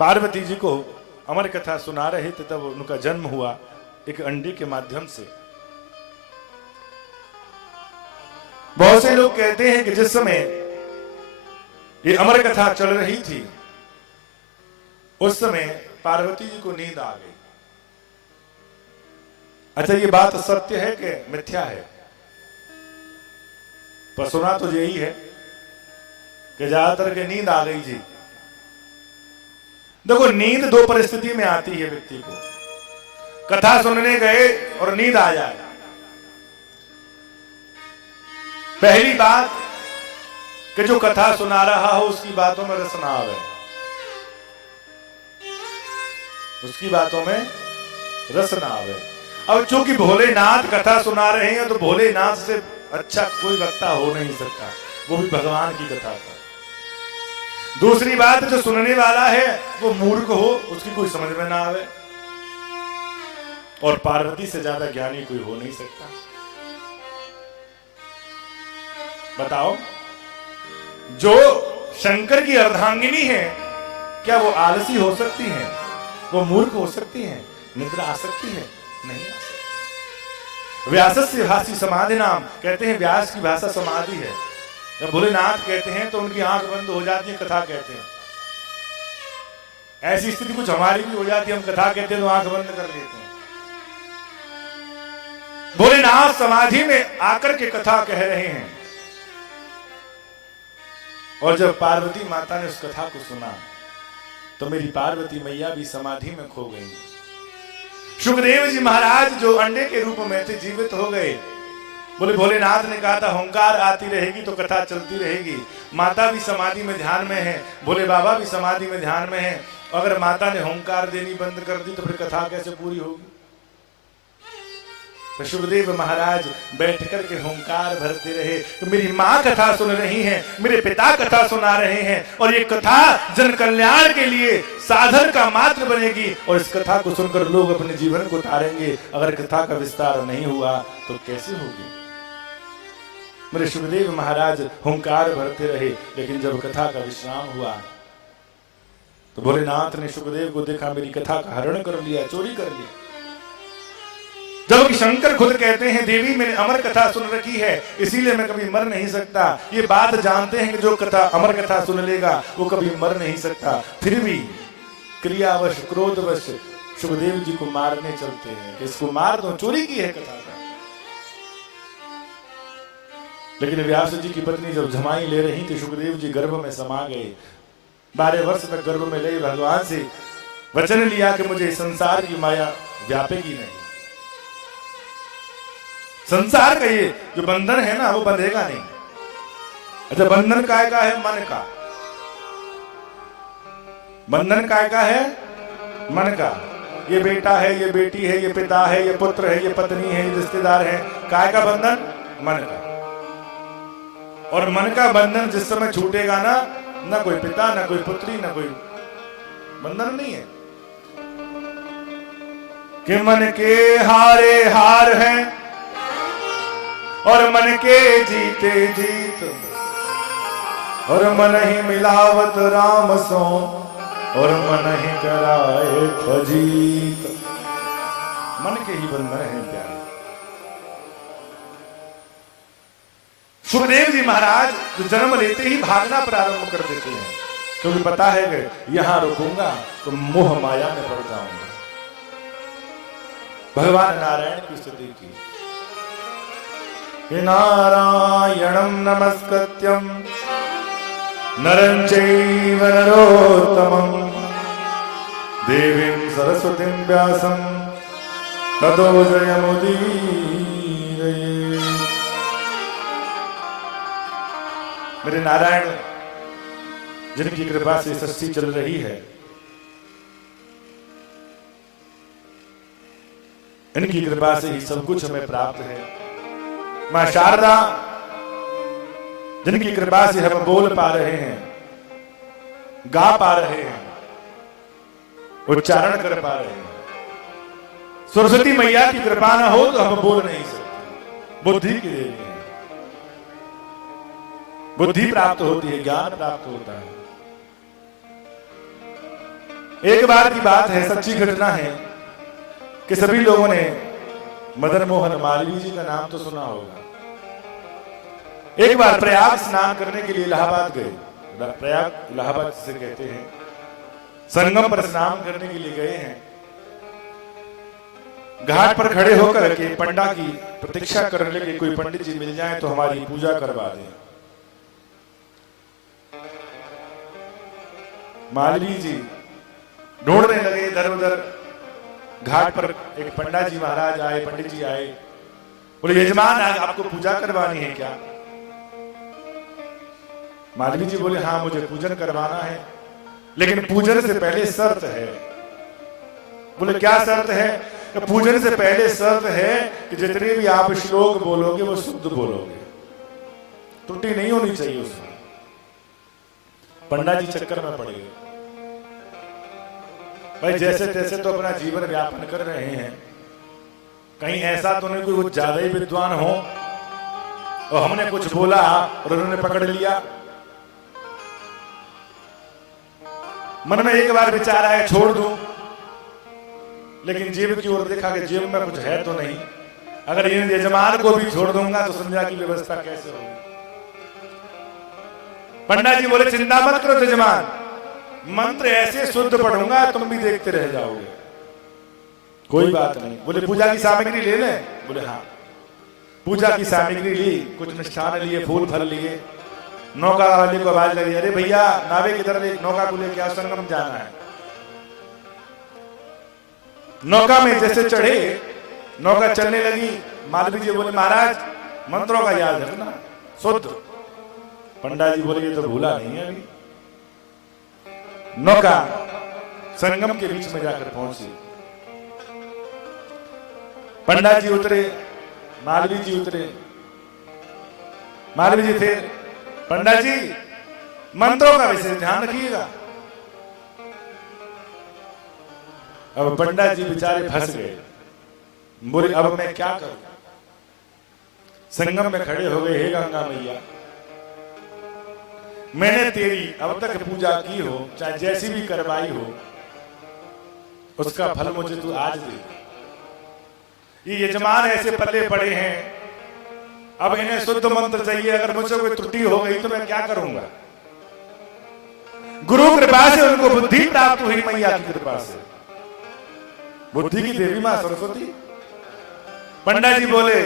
पार्वती जी को अमर कथा सुना रहे थे, तब उनका जन्म हुआ एक अंडे के माध्यम से। बहुत से लोग कहते हैं कि जिस समय ये अमर कथा चल रही थी उस समय पार्वती जी को नींद आ गई। अच्छा, ये बात सत्य है कि मिथ्या है? पर सुना तो यही है कि ज्यादातर के नींद आ गई जी। देखो, नींद दो परिस्थिति में आती है व्यक्ति को। कथा सुनने गए और नींद आ जाए। पहली बात कि जो कथा सुना रहा हो उसकी बातों में रस ना आवे, उसकी बातों में रस ना आवे। अब चूंकि भोलेनाथ कथा सुना रहे हैं तो भोलेनाथ से अच्छा कोई वक्ता हो नहीं सकता, वो भी भगवान की कथा का। दूसरी बात, जो सुनने वाला है वो मूर्ख हो, उसकी कोई समझ में ना आवे। और पार्वती से ज्यादा ज्ञानी कोई हो नहीं सकता। बताओ, जो शंकर की अर्धांगिनी है, क्या वो आलसी हो सकती है? वो मूर्ख हो सकती है? निद्रा आ सकती है? नहीं आ सकती। व्यासस्य भाषी समाधि नाम, कहते हैं व्यास की भाषा समाधि है। जब भोलेनाथ कहते हैं तो उनकी आंख बंद हो जाती है, कथा कहते हैं। ऐसी स्थिति कुछ हमारी भी हो जाती है, हम कथा कहते हैं तो आंख बंद कर लेते हैं। भोलेनाथ समाधि में आकर के कथा कह रहे हैं। और जब पार्वती माता ने उस कथा को सुना तो मेरी पार्वती मैया भी समाधि में खो गई। सुखदेव जी महाराज जो अंडे के रूप में थे, जीवित हो गए। बोले, भोलेनाथ ने कहा था होंकार आती रहेगी तो कथा चलती रहेगी। माता भी समाधि में ध्यान में है, भोले बाबा भी समाधि में ध्यान में है। अगर माता ने होंकार देनी बंद कर दी तो फिर कथा कैसे पूरी होगी? तो सुखदेव महाराज बैठ कर के होंकार भरते रहे। तो मेरी माँ कथा सुन रही हैं, मेरे पिता कथा सुना रहे हैं, और ये कथा जन कल्याण के लिए साधन का मात्र बनेगी। और इस कथा को सुनकर लोग अपने जीवन को उतारेंगे। अगर कथा का विस्तार नहीं हुआ तो कैसे होगी? मेरे सुखदेव महाराज होंकार भरते रहे। लेकिन जब कथा का विश्राम हुआ तो भोलेनाथ ने सुखदेव को देखा, मेरी कथा का हरण कर लिया, चोरी कर लिया। जबकि शंकर खुद कहते हैं, देवी मैंने अमर कथा सुन रखी है, इसीलिए मैं कभी मर नहीं सकता। ये बात जानते हैं कि जो कथा अमर कथा सुन लेगा वो कभी मर नहीं सकता। फिर भी क्रियावश क्रोधवश सुखदेव जी को मारने चलते हैं कि इसको मार दो, चोरी की है कथा का। लेकिन व्यास जी की पत्नी जब जमाई ले रही थी, सुखदेव जी गर्भ में समा गए। 12 वर्ष में गर्भ में ले भगवान से वचन लिया कि मुझे संसार की माया व्यापेगी नहीं। संसार का ये जो बंधन है ना, वो बंधेगा नहीं। अच्छा, बंधन काय का है? मन का। बंधन काय का है? मन का। ये बेटा है, ये बेटी है, ये पिता है, ये पुत्र है, ये पत्नी है, ये रिश्तेदार है। काय का बंधन? मन का। और मन का बंधन जिस समय छूटेगा ना, ना कोई पिता, ना कोई पुत्री, ना कोई बंधन नहीं है। कि मन के हारे हार है और मन के जीते जीत, और मन ही मिलावत राम सो, और मन ही कराए फजीत। मन के ही बंधन है प्यारे। सुखदेव जी महाराज जो जन्म लेते ही भागना प्रारंभ कर देते हैं, क्योंकि पता है कि यहां रुकूंगा तो मोह माया में पड़ जाऊंगा। भगवान नारायण की स्तुति की, नारायणं नमस्कृत्यं नरं चैव नरोत्तमं देवीं सरस्वतीं व्यासं ततो जयमुदीरये। मेरे नारायण जिनकी कृपा से सृष्टि चल रही है, इनकी कृपा से ही सब कुछ हमें प्राप्त है। मां शारदा जिनकी कृपा से हम बोल पा रहे हैं, गा पा रहे हैं, उच्चारण कर पा रहे हैं। सरस्वती मैया की कृपा ना हो तो हम बोल नहीं सकते। बुद्धि की देवी है। बुद्धि प्राप्त होती है, ज्ञान प्राप्त होता है। एक बार की बात है, सच्ची घटना है कि सभी लोगों ने मदन मोहन मालवीय जी का नाम तो सुना होगा। एक बार प्रयाग स्नान करने के लिए इलाहाबाद गए। प्रयाग इलाहाबाद जिसे कहते हैं, संगम पर स्नान करने के लिए गए हैं। घाट पर खड़े होकर के पंडा की प्रतीक्षा करने लगे, कोई पंडित जी मिल जाए तो हमारी पूजा करवा दें। मालवीय जी ढूंढने लगे इधर उधर। घाट पर एक पंडा जी महाराज आए, पंडित जी आए, बोले यजमान आपको पूजा करवानी है क्या? मालवीय जी बोले हाँ मुझे पूजन करवाना है, लेकिन पूजन से पहले शर्त है। बोले क्या शर्त है? तो पूजन से पहले शर्त है कि जितने भी आप श्लोक बोलोगे वो शुद्ध बोलोगे, त्रुटि नहीं होनी चाहिए उसमें। पंडा जी चक्कर में पड़ गए। भाई जैसे तैसे तो अपना जीवन व्यापन कर रहे हैं, कहीं ऐसा तो नहीं कोई ज्यादा ही विद्वान हो और हमने कुछ बोला और उन्होंने पकड़ लिया। मन में एक बार विचार आया छोड़ दूं, लेकिन जेब की ओर देखा कि जेब में कुछ है तो नहीं। अगर इन यजमान को भी छोड़ दूंगा तो संध्या की व्यवस्था कैसे होगी? पंडा जी बोले चिंता मत करो यजमान, मंत्र ऐसे शुद्ध पढ़ूंगा तुम भी देखते रह जाओगे, कोई बात नहीं। बोले पूजा की सामग्री ले लें? बोले हाँ। पूजा की सामग्री ली, कुछ मिष्ठान लिए, फूल फल लिए। नौका वाले को आवाज लगी, अरे भैया नावे की तरफ एक नौका को लेके आओ, संगम जाना है। नौका में जैसे चढ़े, नौका चलने लगी। मालवीय जी बोले महाराज मंत्रों का याद रखना शुद्ध। पंडा जी बोले ये तो भूला नहीं है अभी। नौका संगम के बीच में जाकर पहुंची। पंडा जी उतरे, मालवीय जी उतरे। मालवीय जी फिर पंडा जी मंत्रों का विशेष ध्यान रखिएगा। अब पंडा जी बेचारे फंस गए। बोले अब मैं क्या करूं? संगम में खड़े हो गए, हे गंगा मैया, मैंने तेरी अब तक पूजा की हो, चाहे जैसी भी करवाई हो, उसका फल मुझे तू आज दे। ये यजमान ऐसे पल्ले पड़े हैं, अब इन्हें शुद्ध मंत्र चाहिए। अगर मुझसे कोई त्रुटि हो गई तो मैं क्या करूंगा? गुरु कृपा से उनको बुद्धि प्राप्त हुई, मैया की कृपा से। बुद्धि की देवी मां सरस्वती। पंडा जी बोले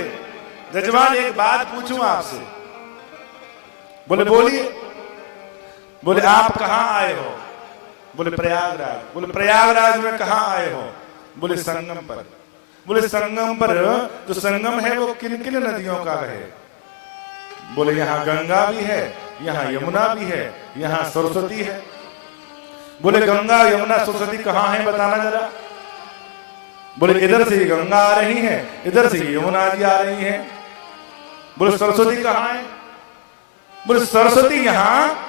यजमान एक बात पूछूं आपसे? बोले बोलिए। बोले आप कहां आए हो? बोले प्रयागराज। बोले प्रयागराज में कहां आए हो? बोले संगम पर। बोले संगम पर जो संगम है वो किन किन नदियों का है? बोले यहाँ गंगा भी है, यहाँ यमुना भी है, यहाँ सरस्वती है। बोले गंगा यमुना सरस्वती कहाँ है बताना जरा। बोले इधर से गंगा आ रही है, इधर से यमुना जी आ रही है। बोले सरस्वती कहाँ है? बोले सरस्वती यहाँ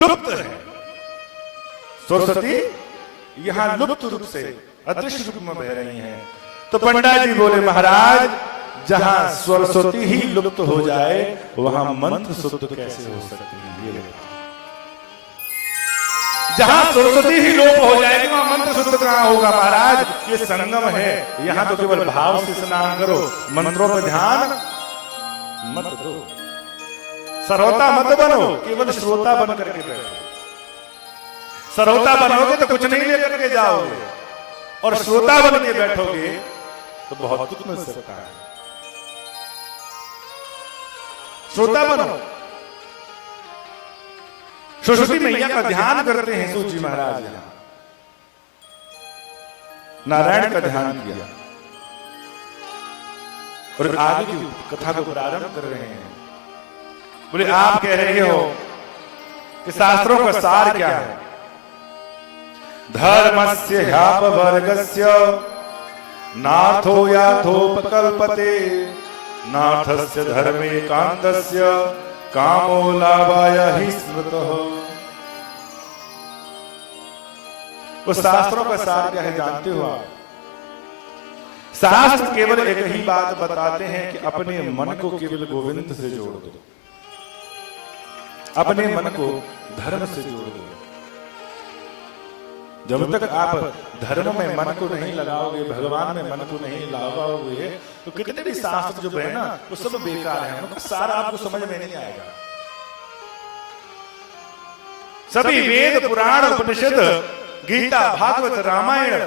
लुप्त है। सरस्वती यहाँ लुप्त रूप से अदृश्य रूप में बह रही हैं। तो पंडा जी बोले महाराज जहां सरस्वती ही लुप्त हो जाए वहां मंत्र शुद्ध कैसे हो सकती है? जहां सरस्वती ही लोप हो जाएगी वहां मंत्र शुद्ध कहां होगा महाराज? ये संगम है, यहाँ तो केवल भाव से स्नान करो, मंत्रों पर ध्यान मत दो। श्रोता मत बनो, केवल श्रोता बन करके बैठो। श्रोता बनोगे तो कुछ नहीं लेकर के जाओगे, और श्रोता बन के बैठोगे तो बहुत कुछ मिल सकता है। श्रोता बनो। सरस्वती मैया का ध्यान करते हैं सूत जी महाराज। यहां नारायण का ध्यान किया और आगे की कथा को प्रारंभ कर रहे हैं। बोले आप कह रहे हो कि शास्त्रों का सार क्या है? धर्मस्य ह्यापवर्गस्य नाथो याथोपकल्पते, नाथस्य धर्मे कांतस्य कामो लाभाय हि स्मृतः। उस शास्त्रों का सार क्या है जानते हो आप? शास्त्र केवल एक ही बात बताते हैं कि अपने मन को केवल गोविंद से जोड़ दो, अपने मन को धर्म से जोड़ दो। जब तक आप धर्म में मन को नहीं लगाओगे, भगवान में मन को नहीं लगाओगे, तो कितने भी शास्त्र जो है ना वो सब बेकार है, उनका सारा आपको समझ में नहीं आएगा। सभी वेद पुराण उपनिषद गीता भागवत रामायण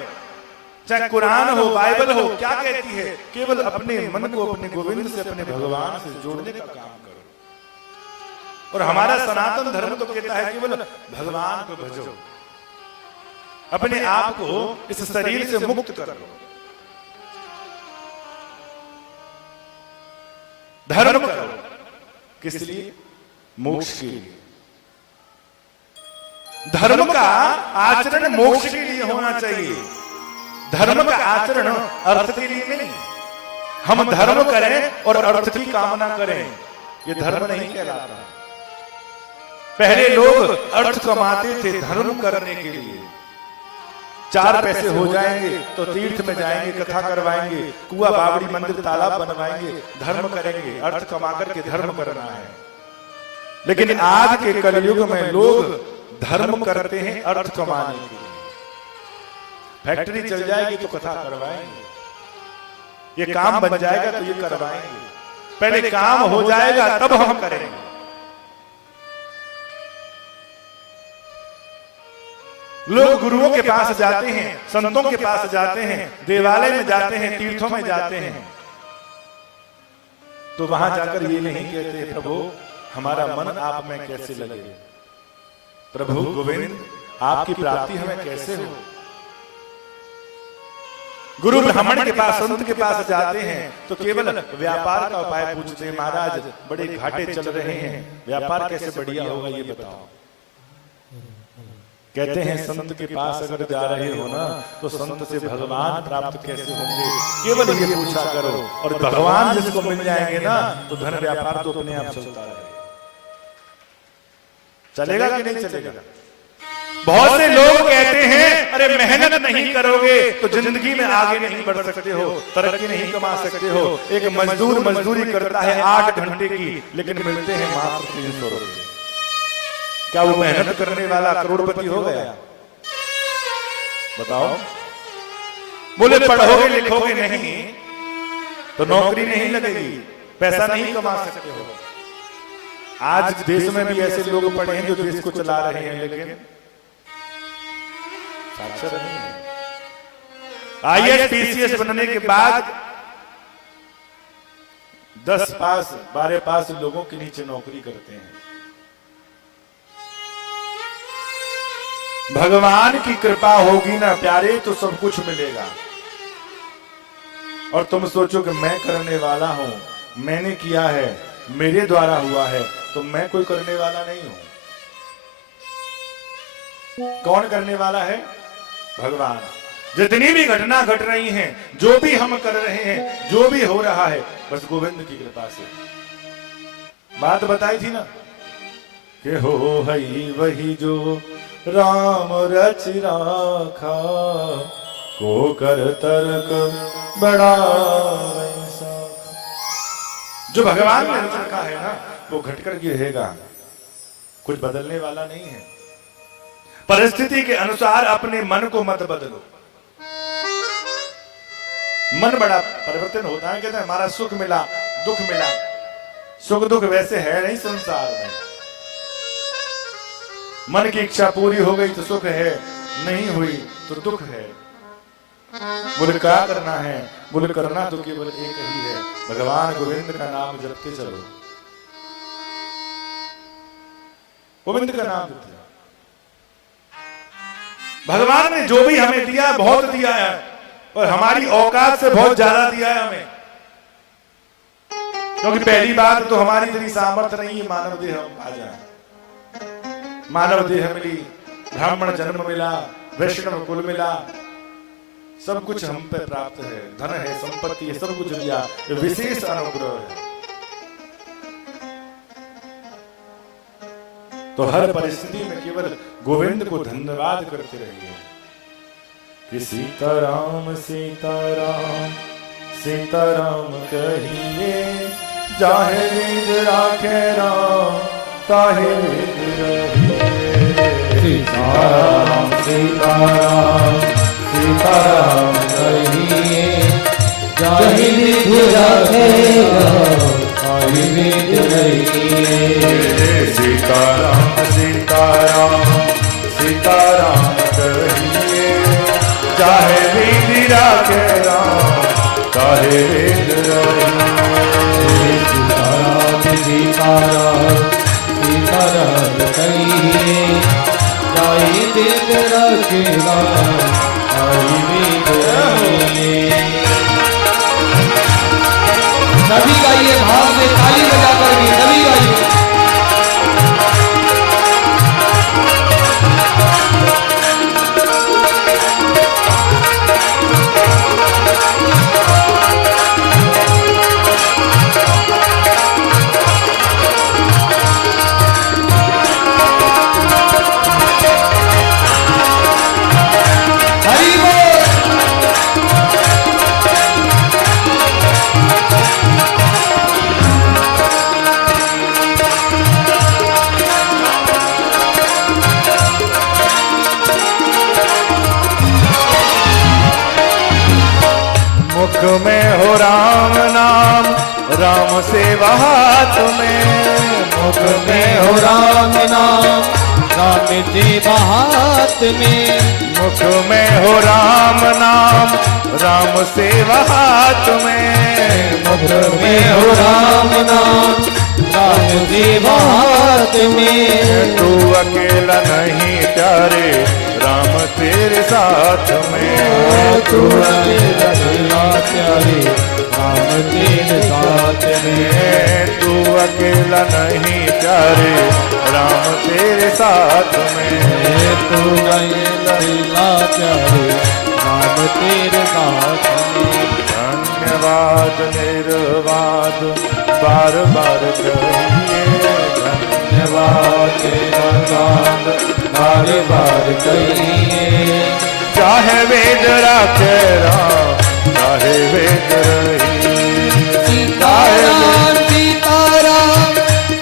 चाहे कुरान हो बाइबल हो क्या कहती है? केवल अपने मन को अपने गोविंद से अपने भगवान से जोड़ने का काम करो। और हमारा सनातन धर्म तो कहता है केवल भगवान को भजो, अपने आप को इस शरीर से मुक्त करो। धर्म करो किस लिए? मोक्ष के लिए। धर्म का आचरण मोक्ष के लिए होना चाहिए, धर्म का आचरण अर्थ के लिए नहीं। हम धर्म करें और अर्थ की कामना करें, ये धर्म नहीं कहलाता। पहले लोग अर्थ कमाते थे धर्म करने के लिए। 4 पैसे हो जाएंगे तो तीर्थ में जाएंगे, कथा करवाएंगे, कुआं बावड़ी मंदिर तालाब बनवाएंगे, धर्म करेंगे, अर्थ कमा करके धर्म करना है। लेकिन आज के कलयुग में लोग धर्म करते हैं अर्थ कमाने के लिए। फैक्ट्री चल जाएगी तो कथा करवाएंगे, ये काम बन जाएगा तो ये करवाएंगे। पहले काम हो जाएगा तब हम करेंगे। लोग गुरुओं के पास जाते हैं, संतों के पास जाते हैं, देवालय में जाते हैं, तीर्थों में जाते हैं, तो वहां जाकर ये नहीं कहते प्रभु हमारा मन आप में कैसे लगे, प्रभु गोविंद आपकी प्राप्ति हमें कैसे हो। गुरु ब्राह्मण के पास संत के पास जाते हैं तो केवल व्यापार का उपाय पूछते हैं, महाराज बड़े घाटे चल रहे हैं, व्यापार कैसे बढ़िया होगा ये बताओ। कहते हैं संत के पास अगर जा रहे हो ना तो संत से भगवान प्राप्त कैसे होंगे, केवल ये पूछा करो। और भगवान जिसको मिल जाएंगे ना तो धन व्यापार तो अपने आप चलता रहेगा। चलेगा कि नहीं चलेगा? बहुत से लोग कहते हैं अरे मेहनत नहीं करोगे तो जिंदगी में आगे नहीं बढ़ सकते हो, तरक्की नहीं कमा सकते हो। एक मजदूर मजदूरी करता है 8 घंटे की, लेकिन मिलते हैं मात्र 300 रुपए। क्या वो मेहनत करने वाला करोड़पति हो गया? बताओ। बोले पढ़ोगे लिखोगे नहीं तो नौकरी नहीं लगेगी, पैसा नहीं कमा सकते हो। आज देश में भी ऐसे लोग पढ़े हैं जो देश को चला रहे हैं, लेकिन साक्षर नहीं है। IAS PCS बनने के बाद 10 पास 12 पास लोगों के नीचे नौकरी करते हैं। भगवान की कृपा होगी ना प्यारे तो सब कुछ मिलेगा। और तुम सोचो कि मैं करने वाला हूं, मैंने किया है, मेरे द्वारा हुआ है, तो मैं कोई करने वाला नहीं हूं। कौन करने वाला है? भगवान। जितनी भी घटना घट रही हैं, जो भी हम कर रहे हैं, जो भी हो रहा है, बस गोविंद की कृपा से। बात बताई थी ना कि हो हई वही जो राम रच राखा, को कर तर्क बड़ा वैसा। जो भगवान ने रखा है ना वो घट कर के रहेगा, कुछ बदलने वाला नहीं है। परिस्थिति के अनुसार अपने मन को मत बदलो। मन बड़ा परिवर्तन होता है। कहते हैं हमारा सुख मिला दुख मिला, सुख दुख वैसे है नहीं संसार में। मन की इच्छा पूरी हो गई तो सुख है, नहीं हुई तो दुख है। बोले क्या करना है? बोले करना तो केवल एक ही है, भगवान गोविंद का नाम जपते चलो। गोविंद का नाम जपते। भगवान ने जो भी हमें दिया बहुत दिया है, और हमारी औकात से बहुत ज्यादा दिया है हमें। क्योंकि पहली बात तो हमारी इतनी सामर्थ्य नहीं है मानव देह हम आ जाए। मानव देह मिली, ब्राह्मण जन्म मिला, वैष्णव कुल मिला, सब कुछ हम पे प्राप्त है, धन है, संपत्ति है, सब कुछ दिया, विशेष अनुग्रह है। तो हर परिस्थिति में केवल गोविंद को धन्यवाद करते रहिए। कि सीताराम सीताराम सीताराम कहिए, जाहे वेद राखे राम ताहे वेद रहिए। सीताराम सीताराम सीताराम कहिए, जाहि विधि राखे राम ताहि विधि रहिए। सीताराम सीताराम सीताराम कहिए, चाहे विधि राखे राम ताहे वेद रहिए। सीताराम सीताराम सीताराम कहिए, जाहि विधि राखे राम ताहि विधि रहिए। सभी गाइए, भाव में ताली बजाकर भी सभी गाइए। मुख में हो राम नाम, राम सेवा हाथ में। मुख में हो राम नाम, राम सेवा हाथ में। मुख में हो राम नाम, राम सेवा हाथ में। मुख में हो राम नाम, राम सेवा हाथ में। तू अकेला नहीं प्यारे, राम तेरे साथ में। तू अकेला प्यारे, राम तेरे साथ में। तू अकेला नहीं प्यारे, राम तेरे साथ में। तू अकेला प्यारे, राम तेरे साथ में। धन्यवाद निर्वाद बार बार कहिए, धन्यवाद निर्वाद बार बार कहिए। चाहे वेद राखे राम चाहे वेद रहिए। सीताराम सीताराम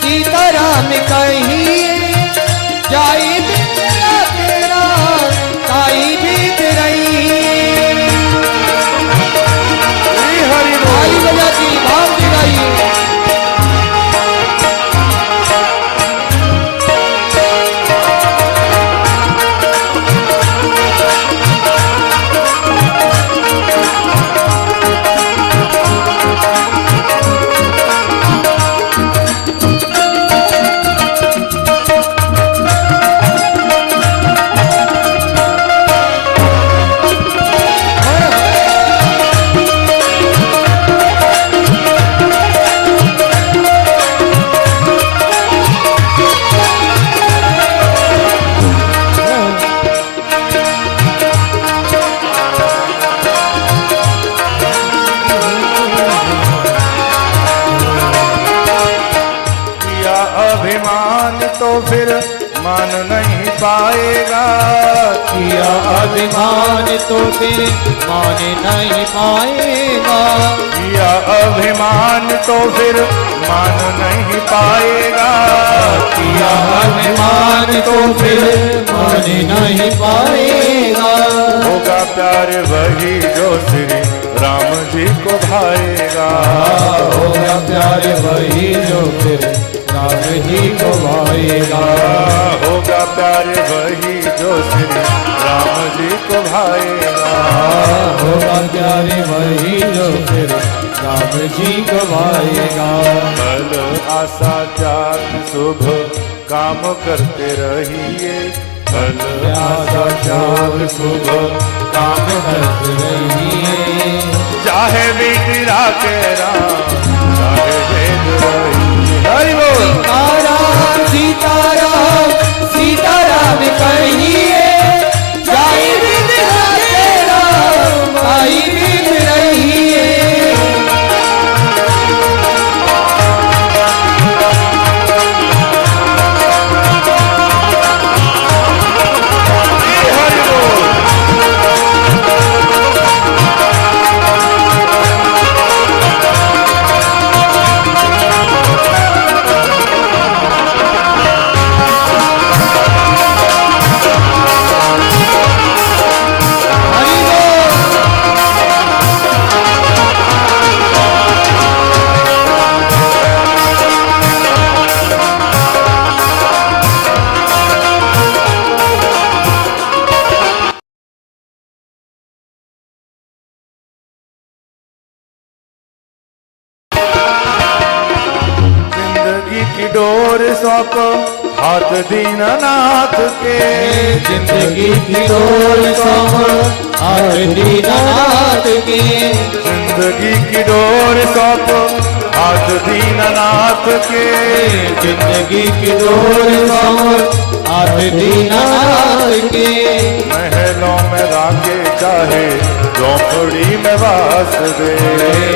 सीताराम कहिए, जाहि विधि राखे राम ताहि विधि रहिए। हरि ताली बजाती भाव से गाइए। अभिमान तो फिर मान नहीं पाएगा। किया अभिमान तो फिर मान नहीं पाएगा। किया अभिमान तो फिर मान नहीं पाएगा। किया अभिमान तो फिर मान नहीं पाएगा। होगा प्यार वही जो श्री राम जी को भाएगा। होगा प्यार वही जो फिर राम जी को भाएगा। होगा प्यार वही जो श्री राम जी को भाएगा। होगा प्यार वही जो फिर राम जी को भाएगा। फल आशा त्याग शुभ काम करते रहिए। फल आशा त्याग शुभ काम करते रहिए। चाहे विधि राखे राम चाहे वेद रहिए। हरि बोल। सीताराम सीताराम सीताराम कहिए, जाहि विधि राखे राम ताहि विधि रहिए। हरि बोल। सौंप हाथ दीननाथ के। जिंदगी की डोर सौंप हाथ दीननाथ के। जिंदगी की डोर सौंप हाथ दीननाथ के। जिंदगी की डोर सौंप हाथ दीननाथ के। महलों में राखे चाहे झोपड़ी में वास दे।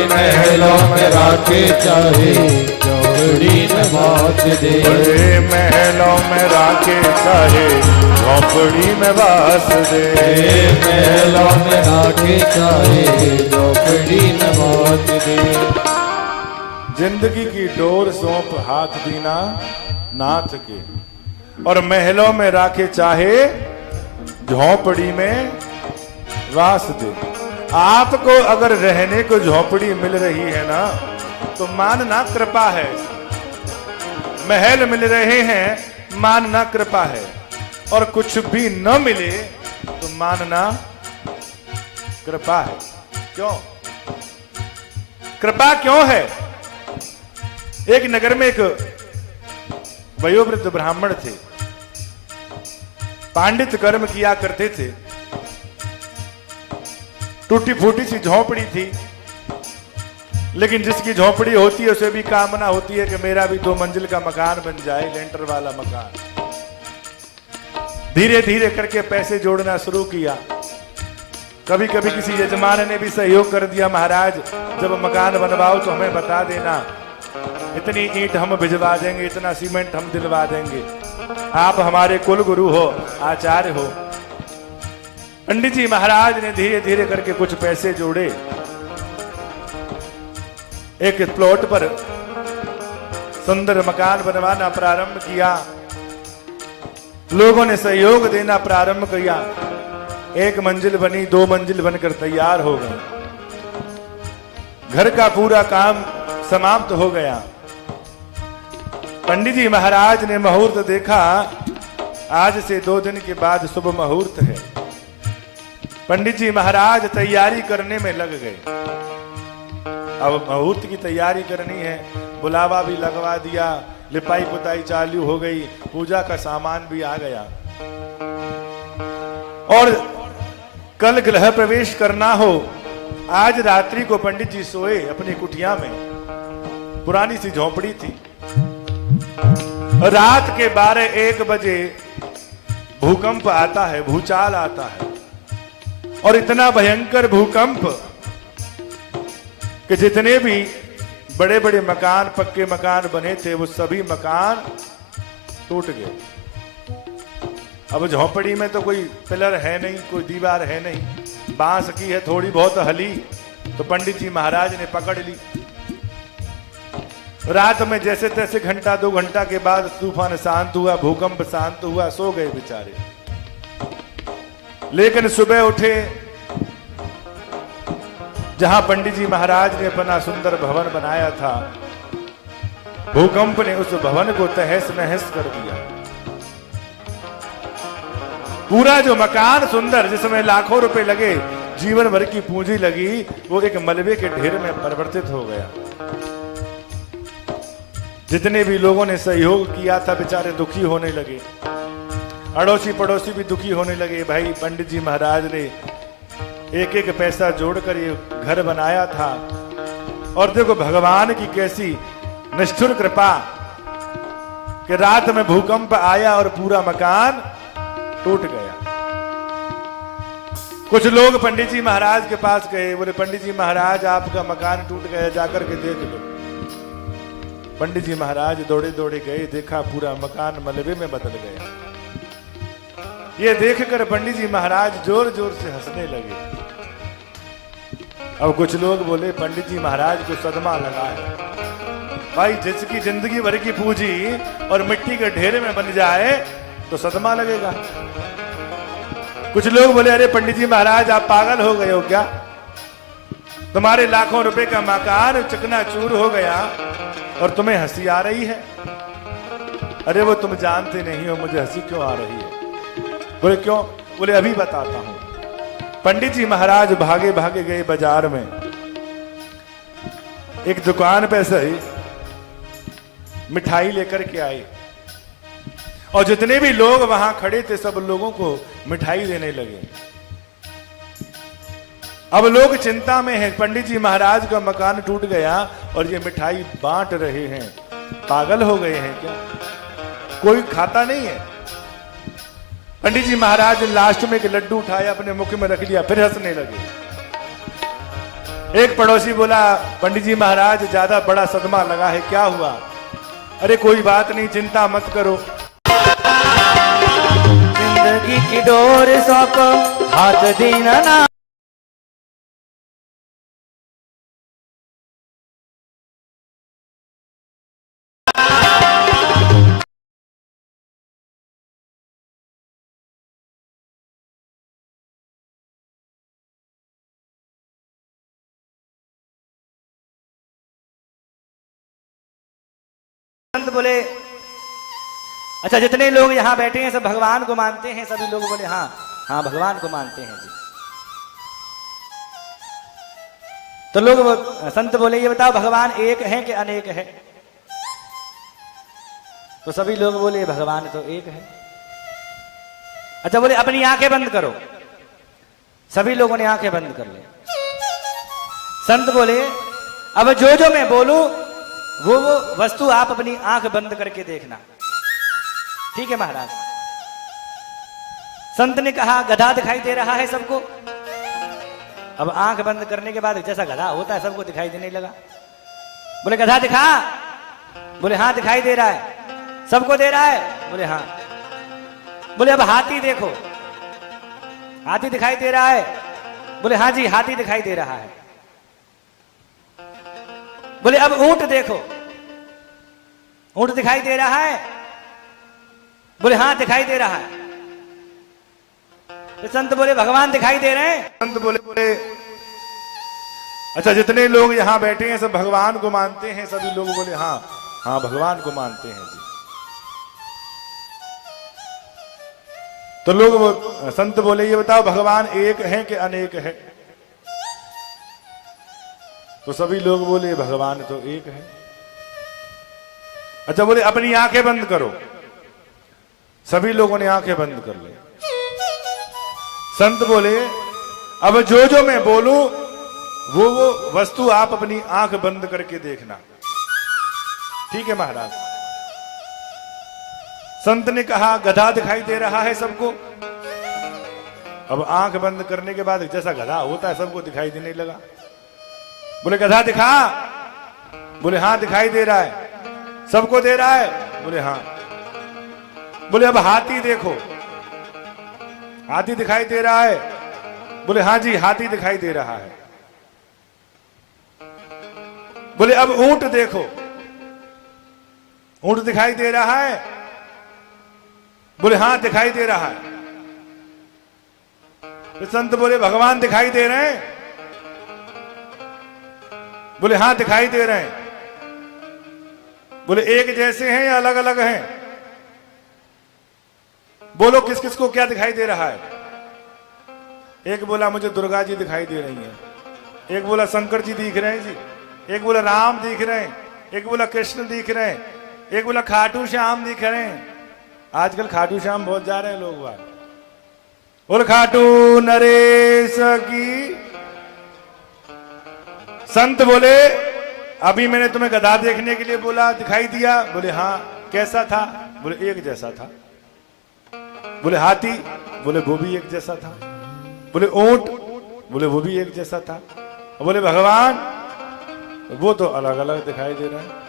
महलों में राखे चाहे झोपड़ी में वास दे। बड़े महलों में राखे चाहे झोपड़ी में वास दे। महलों में राखे चाहे झोपड़ी में वास दे। जिंदगी की डोर सौंप हाथ दीना नाथ के, और महलों में राखे चाहे झोपड़ी में वास दे। आपको अगर रहने को झोपड़ी मिल रही है ना, तो मानना कृपा है। महल मिल रहे हैं, मानना कृपा है। और कुछ भी न मिले तो मानना कृपा है। क्यों कृपा क्यों है? एक नगर में एक वयोवृद्ध ब्राह्मण थे, पांडित कर्म किया करते थे। टूटी फूटी सी झोपड़ी थी, लेकिन जिसकी झोपड़ी होती है उसे भी कामना होती है कि मेरा भी 2 मंजिल का मकान बन जाए, लेंटर वाला मकान। धीरे धीरे करके पैसे जोड़ना शुरू किया। कभी कभी किसी यजमान ने भी सहयोग कर दिया, महाराज जब मकान बनवाओ तो हमें बता देना, इतनी ईंट हम भिजवा देंगे, इतना सीमेंट हम दिलवा देंगे, आप हमारे कुल गुरु हो, आचार्य हो। पंडित जी महाराज ने धीरे धीरे करके कुछ पैसे जोड़े, एक प्लॉट पर सुंदर मकान बनवाना प्रारंभ किया। लोगों ने सहयोग देना प्रारंभ किया। 1 मंजिल बनी, 2 मंजिल बनकर तैयार हो गई। घर का पूरा काम समाप्त हो गया। पंडित जी महाराज ने मुहूर्त देखा, आज से 2 दिन के बाद शुभ मुहूर्त है। पंडित जी महाराज तैयारी करने में लग गए। अब मुहूर्त की तैयारी करनी है, बुलावा भी लगवा दिया, लिपाई पुताई चालू हो गई, पूजा का सामान भी आ गया। और कल गृह प्रवेश करना हो। आज रात्रि को पंडित जी सोए अपनी कुटिया में, पुरानी सी झोपड़ी थी। रात के 12-1 बजे भूकंप आता है, भूचाल आता है, और इतना भयंकर भूकंप कि जितने भी बड़े बड़े मकान, पक्के मकान बने थे, वो सभी मकान टूट गए। अब झोपड़ी में तो कोई पिलर है नहीं, कोई दीवार है नहीं, बांस की है, थोड़ी बहुत हली तो पंडित जी महाराज ने पकड़ ली। रात में जैसे तैसे घंटा 2 घंटा के बाद तूफान शांत हुआ, भूकंप शांत हुआ, सो गए बेचारे। लेकिन सुबह उठे, जहां पंडित जी महाराज ने अपना सुंदर भवन बनाया था, भूकंप ने उस भवन को तहस नहस कर दिया। पूरा जो मकान सुंदर, जिसमें लाखों रुपए लगे, जीवन भर की पूंजी लगी, वो एक मलबे के ढेर में परिवर्तित हो गया। जितने भी लोगों ने सहयोग किया था बेचारे दुखी होने लगे, अड़ोसी पड़ोसी भी दुखी होने लगे। भाई पंडित जी महाराज ने 1-1 पैसा जोड़कर ये घर बनाया था, और देखो भगवान की कैसी निष्ठुर कृपा कि रात में भूकंप आया और पूरा मकान टूट गया। कुछ लोग पंडित जी महाराज के पास गए, बोले पंडित जी महाराज आपका मकान टूट गया, जाकर के देख लो। पंडित जी महाराज दौड़े दौड़े गए, देखा पूरा मकान मलबे में बदल गया। ये देखकर पंडित जी महाराज जोर जोर से हंसने लगे। अब कुछ लोग बोले पंडित जी महाराज को सदमा लगा है। भाई जिसकी जिंदगी भर की पूंजी और मिट्टी के ढेर में बन जाए तो सदमा लगेगा। कुछ लोग बोले अरे पंडित जी महाराज आप पागल हो गए हो क्या, तुम्हारे लाखों रुपए का मकान चकनाचूर हो गया और तुम्हें हंसी आ रही है। अरे वो तुम जानते नहीं हो मुझे हंसी क्यों आ रही है। बोले क्यों? बोले अभी बताता हूं। पंडित जी महाराज भागे भागे गए बाजार में, एक दुकान पे से मिठाई लेकर के आए। और जितने भी लोग वहां खड़े थे सब लोगों को मिठाई देने लगे। अब लोग चिंता में हैं, पंडित जी महाराज का मकान टूट गया और ये मिठाई बांट रहे हैं, पागल हो गए हैं क्या? कोई खाता नहीं है। पंडित जी महाराज लास्ट में एक लड्डू उठाया, अपने मुख में रख लिया, फिर हंसने लगे। एक पड़ोसी बोला, पंडित जी महाराज ज्यादा बड़ा सदमा लगा है, क्या हुआ? अरे कोई बात नहीं, चिंता मत करो। जिंदगी की डोर सौंप हाथ दीना ना। संत बोले, अच्छा जितने लोग यहाँ बैठे हैं सब भगवान को मानते हैं? सभी लोग बोले हाँ हाँ भगवान को मानते हैं जी। तो लोग संत बोले, ये बताओ भगवान एक है कि अनेक है? तो सभी लोग बोले भगवान तो एक है। अच्छा बोले अपनी आंखें बंद करो। सभी लोगों ने आंखें बंद कर ली। संत बोले अब जो जो मैं बोलूं वो वस्तु आप अपनी आंख बंद करके देखना। ठीक है महाराज। संत ने कहा गधा दिखाई दे रहा है सबको। अब आंख बंद करने के बाद जैसा गधा होता है सबको दिखाई देने लगा। बोले गधा दिखा? बोले हाँ दिखाई दे रहा है। सबको दे रहा है? बोले हाँ। बोले अब हाथी देखो। हाथी दिखाई दे रहा है? बोले हाँ जी हाथी दिखाई दे रहा है। बोले अब ऊंट देखो। ऊंट दिखाई दे रहा है? बोले हाँ दिखाई दे रहा है। तो संत बोले भगवान दिखाई दे रहे हैं? संत बोले अच्छा जितने लोग यहाँ बैठे हैं सब भगवान को मानते हैं? सभी लोग बोले हाँ हाँ भगवान को मानते हैं जी। तो लोग संत बोले, ये बताओ भगवान एक है कि अनेक है? तो सभी लोग बोले भगवान तो एक है। अच्छा बोले अपनी आंखें बंद करो। सभी लोगों ने आंखें बंद कर ली। संत बोले अब जो जो मैं बोलूं वो वस्तु आप अपनी आंख बंद करके देखना। ठीक है महाराज। संत ने कहा गधा दिखाई दे रहा है सबको। अब आंख बंद करने के बाद जैसा गधा होता है सबको दिखाई देने लगा। बोले गधा दिखा? बोले हाँ दिखाई दे रहा है। सबको दे रहा है? बोले हाँ। बोले अब हाथी देखो। हाथी दिखाई दे रहा है? बोले हाँ जी हाथी दिखाई दे रहा है। बोले अब ऊंट देखो। ऊंट दिखाई दे रहा है? बोले हाँ दिखाई दे रहा है। तो संत बोले भगवान दिखाई दे रहे हैं? बोले हाँ दिखाई दे रहे हैं। बोले एक जैसे हैं या अलग अलग हैं? बोलो किस किस को क्या दिखाई दे रहा है? एक बोला मुझे दुर्गा जी दिखाई दे रही हैं। एक बोला शंकर जी दिख रहे हैं जी। एक बोला राम दिख रहे हैं। एक बोला कृष्ण दिख रहे हैं। एक बोला खाटू श्याम दिख रहे हैं। आजकल खाटू श्याम बहुत जा रहे हैं लोग बाहर। बोल खाटू नरेश की। संत बोले अभी मैंने तुम्हें गधा देखने के लिए बोला, दिखाई दिया? बोले हाँ। कैसा था? बोले एक जैसा था। बोले हाथी? बोले वो भी एक जैसा था। बोले ऊंट? बोले वो भी एक जैसा था। बोले भगवान? वो तो अलग अलग दिखाई दे रहा है।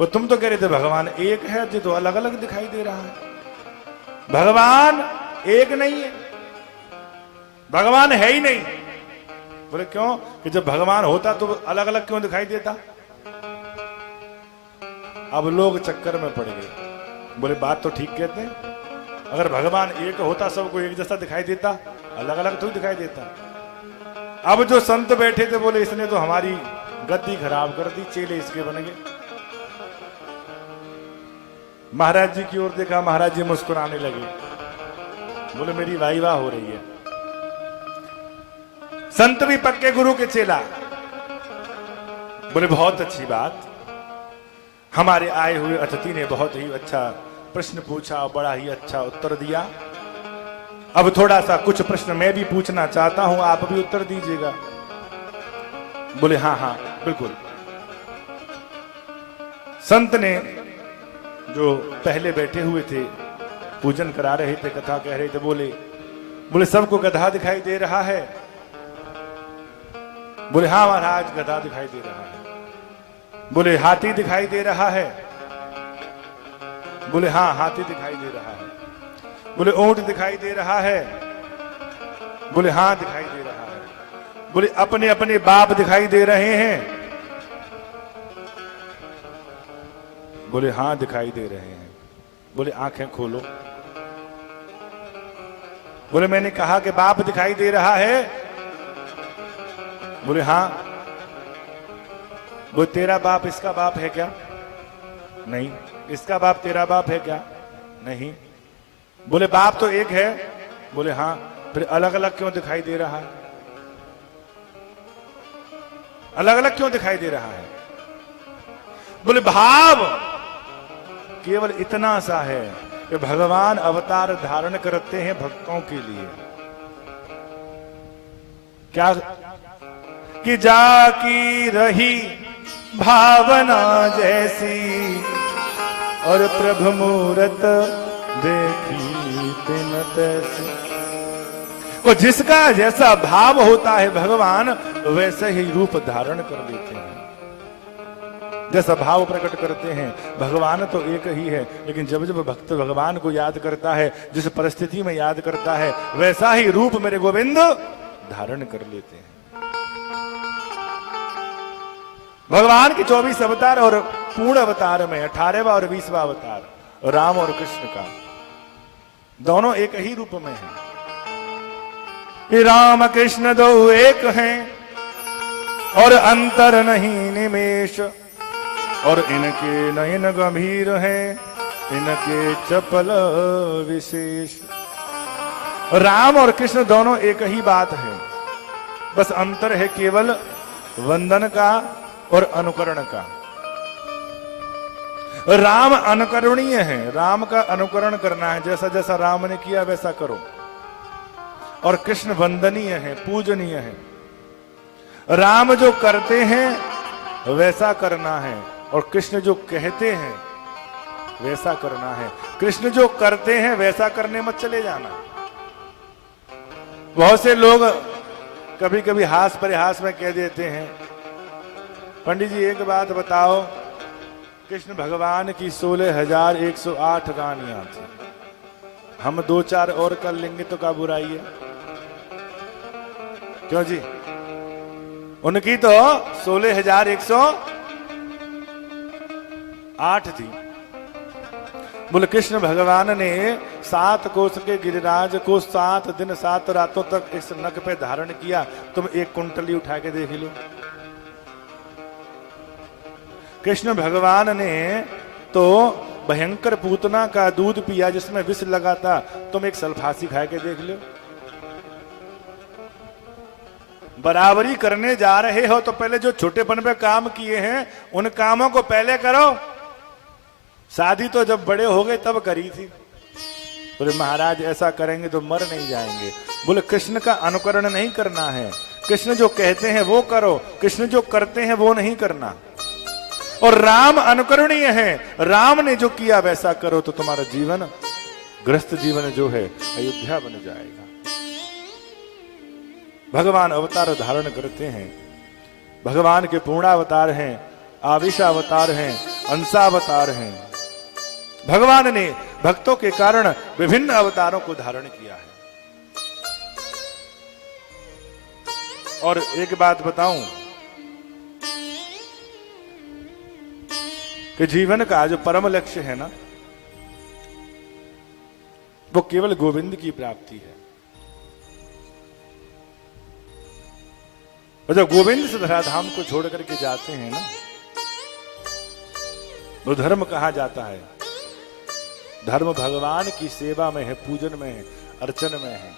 वो तुम तो कह रहे थे भगवान एक है, ये तो अलग अलग दिखाई दे रहा है। भगवान एक नहीं है, भगवान है ही नहीं। बोले क्यों? कि जब भगवान होता तो अलग अलग क्यों दिखाई देता? अब लोग चक्कर में पड़ गए। बोले बात तो ठीक कहते हैं, अगर भगवान एक होता सबको एक जैसा दिखाई देता, अलग अलग तो दिखाई देता। अब जो संत बैठे थे बोले इसने तो हमारी गद्दी खराब कर दी, चेले इसके बन गए। महाराज जी की ओर देखा, महाराज जी मुस्कुराने लगे। बोले मेरी वाह हो रही है। संत भी पक्के गुरु के चेला। बोले बहुत अच्छी बात, हमारे आए हुए अतिथि ने बहुत ही अच्छा प्रश्न पूछा, बड़ा ही अच्छा उत्तर दिया। अब थोड़ा सा कुछ प्रश्न मैं भी पूछना चाहता हूं, आप भी उत्तर दीजिएगा। बोले हाँ हाँ बिल्कुल। संत ने जो पहले बैठे हुए थे, पूजन करा रहे थे, कथा कह रहे थे, बोले सबको गधा दिखाई दे रहा है? बोले हाँ महाराज गधा दिखाई दे रहा है। बोले हाथी दिखाई दे रहा है? बोले हाँ हाथी दिखाई दे रहा है। बोले ऊंट दिखाई दे रहा है? बोले हाँ दिखाई दे रहा है। बोले अपने अपने बाप दिखाई दे रहे हैं? बोले हाँ दिखाई दे रहे हैं। बोले आंखें खोलो। बोले मैंने कहा कि बाप दिखाई दे रहा है? बोले हाँ। वो तेरा बाप इसका बाप है क्या? नहीं। इसका बाप तेरा बाप है क्या? नहीं। बोले बाप तो एक है? बोले हाँ। फिर अलग अलग क्यों दिखाई दे रहा है? अलग अलग क्यों दिखाई दे रहा है? बोले भाव केवल इतना सा है कि भगवान अवतार धारण करते हैं भक्तों के लिए। क्या? कि जाकी रही भावना जैसी और प्रभु मूरत देखी तिन तैसी। और जिसका जैसा भाव होता है भगवान वैसे ही रूप धारण कर लेते हैं। जैसा भाव प्रकट करते हैं, भगवान तो एक ही है, लेकिन जब जब भक्त भगवान को याद करता है, जिस परिस्थिति में याद करता है, वैसा ही रूप मेरे गोविंद धारण कर लेते हैं। भगवान के 24 अवतार और पूर्ण अवतार में 18वां और 20वां अवतार राम और कृष्ण का दोनों एक ही रूप में है। कि राम कृष्ण दो एक हैं और अंतर नहीं निमेष, और इनके नयन गंभीर हैं, इनके चपल विशेष। राम और कृष्ण दोनों एक ही बात है, बस अंतर है केवल वंदन का और अनुकरण का। राम अनुकरणीय है, राम का अनुकरण करना है, जैसा जैसा राम ने किया वैसा करो। और कृष्ण वंदनीय है, पूजनीय है। राम जो करते हैं वैसा करना है, और कृष्ण जो कहते हैं वैसा करना है। कृष्ण जो करते हैं वैसा करने मत चले जाना। बहुत से लोग कभी कभी हास परिहास में कह देते हैं, पंडित जी एक बात बताओ, कृष्ण भगवान की 16,108 रानियां थी, हम 2-4 और कर लेंगे तो क्या बुराई है? क्यों जी? उनकी तो 16,108 थी। बोले कृष्ण भगवान ने 7 कोस के गिरिराज को 7 दिन 7 रातों तक इस नख पे धारण किया। तुम एक कुंटली उठा के देख लो। कृष्ण भगवान ने तो भयंकर पूतना का दूध पिया जिसमें विष लगा था। तुम एक सल्फासी खा के देख लो। बराबरी करने जा रहे हो तो पहले जो छोटेपन पे काम किए हैं उन कामों को पहले करो। शादी तो जब बड़े हो गए तब करी थी। बोले महाराज ऐसा करेंगे तो मर नहीं जाएंगे। बोले कृष्ण का अनुकरण नहीं करना है, कृष्ण जो कहते हैं वो करो, कृष्ण जो करते हैं वो नहीं करना। और राम अनुकरणीय है, राम ने जो किया वैसा करो तो तुम्हारा जीवन, गृहस्थ जीवन जो है अयोध्या बन जाएगा। भगवान अवतार धारण करते हैं। भगवान के पूर्णावतार हैं, आविशावतार हैं, अंशावतार हैं। भगवान ने भक्तों के कारण विभिन्न अवतारों को धारण किया है। और एक बात बताऊं कि जीवन का जो परम लक्ष्य है ना, वो केवल गोविंद की प्राप्ति है। और जब गोविंद से धराधाम को छोड़ करके जाते हैं ना, वो धर्म कहा जाता है। धर्म भगवान की सेवा में है, पूजन में है, अर्चन में है।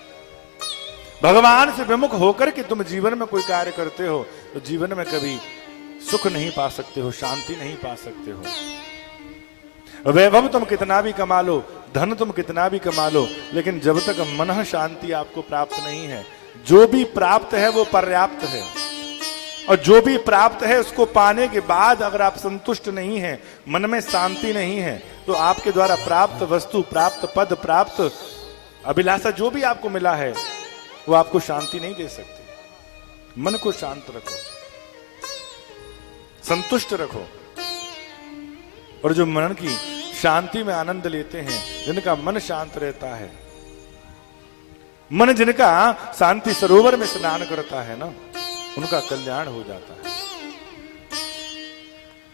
भगवान से विमुख होकर के तुम जीवन में कोई कार्य करते हो तो जीवन में कभी सुख नहीं पा सकते हो, शांति नहीं पा सकते हो। वैभव तुम कितना भी कमा लो, धन तुम कितना भी कमा लो, लेकिन जब तक मन शांति आपको प्राप्त नहीं है, जो भी प्राप्त है वो पर्याप्त है। और जो भी प्राप्त है उसको पाने के बाद अगर आप संतुष्ट नहीं हैं, मन में शांति नहीं है, तो आपके द्वारा प्राप्त वस्तु, प्राप्त पद, प्राप्त अभिलाषा जो भी आपको मिला है वो आपको शांति नहीं दे सकती। मन को शांत रखो, संतुष्ट रखो। और जो मन की शांति में आनंद लेते हैं, जिनका मन शांत रहता है, मन जिनका शांति सरोवर में स्नान करता है ना, उनका कल्याण हो जाता है।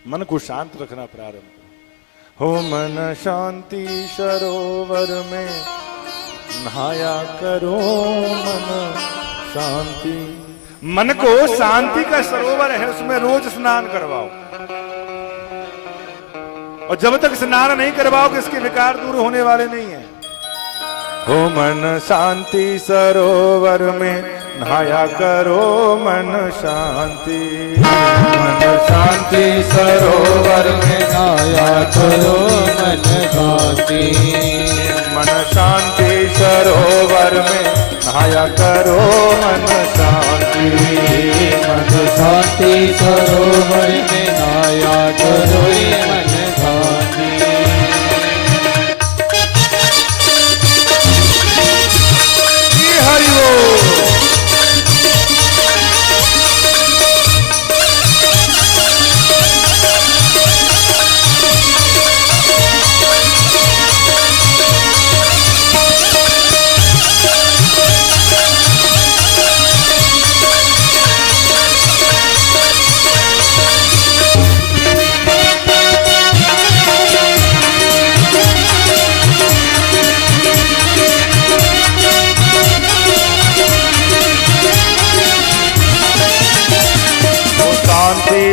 मन को शांत रखना प्रारंभ करो। हो मन शांति सरोवर में नहाया करो, मन शांति। मन को शांति का सरोवर है, उसमें रोज स्नान करवाओ। और जब तक स्नान नहीं करवाओगे इसके विकार दूर होने वाले नहीं है। हो मन शांति सरोवर में नहाया करो, मन शांति। मन शांति सरोवर में नहाया करो, मन शांति। मन शांति सरोवर में नहाया करो, मन शांति। मन शांति सरोवर में नहाया करो, मन शांति। हरि बोल।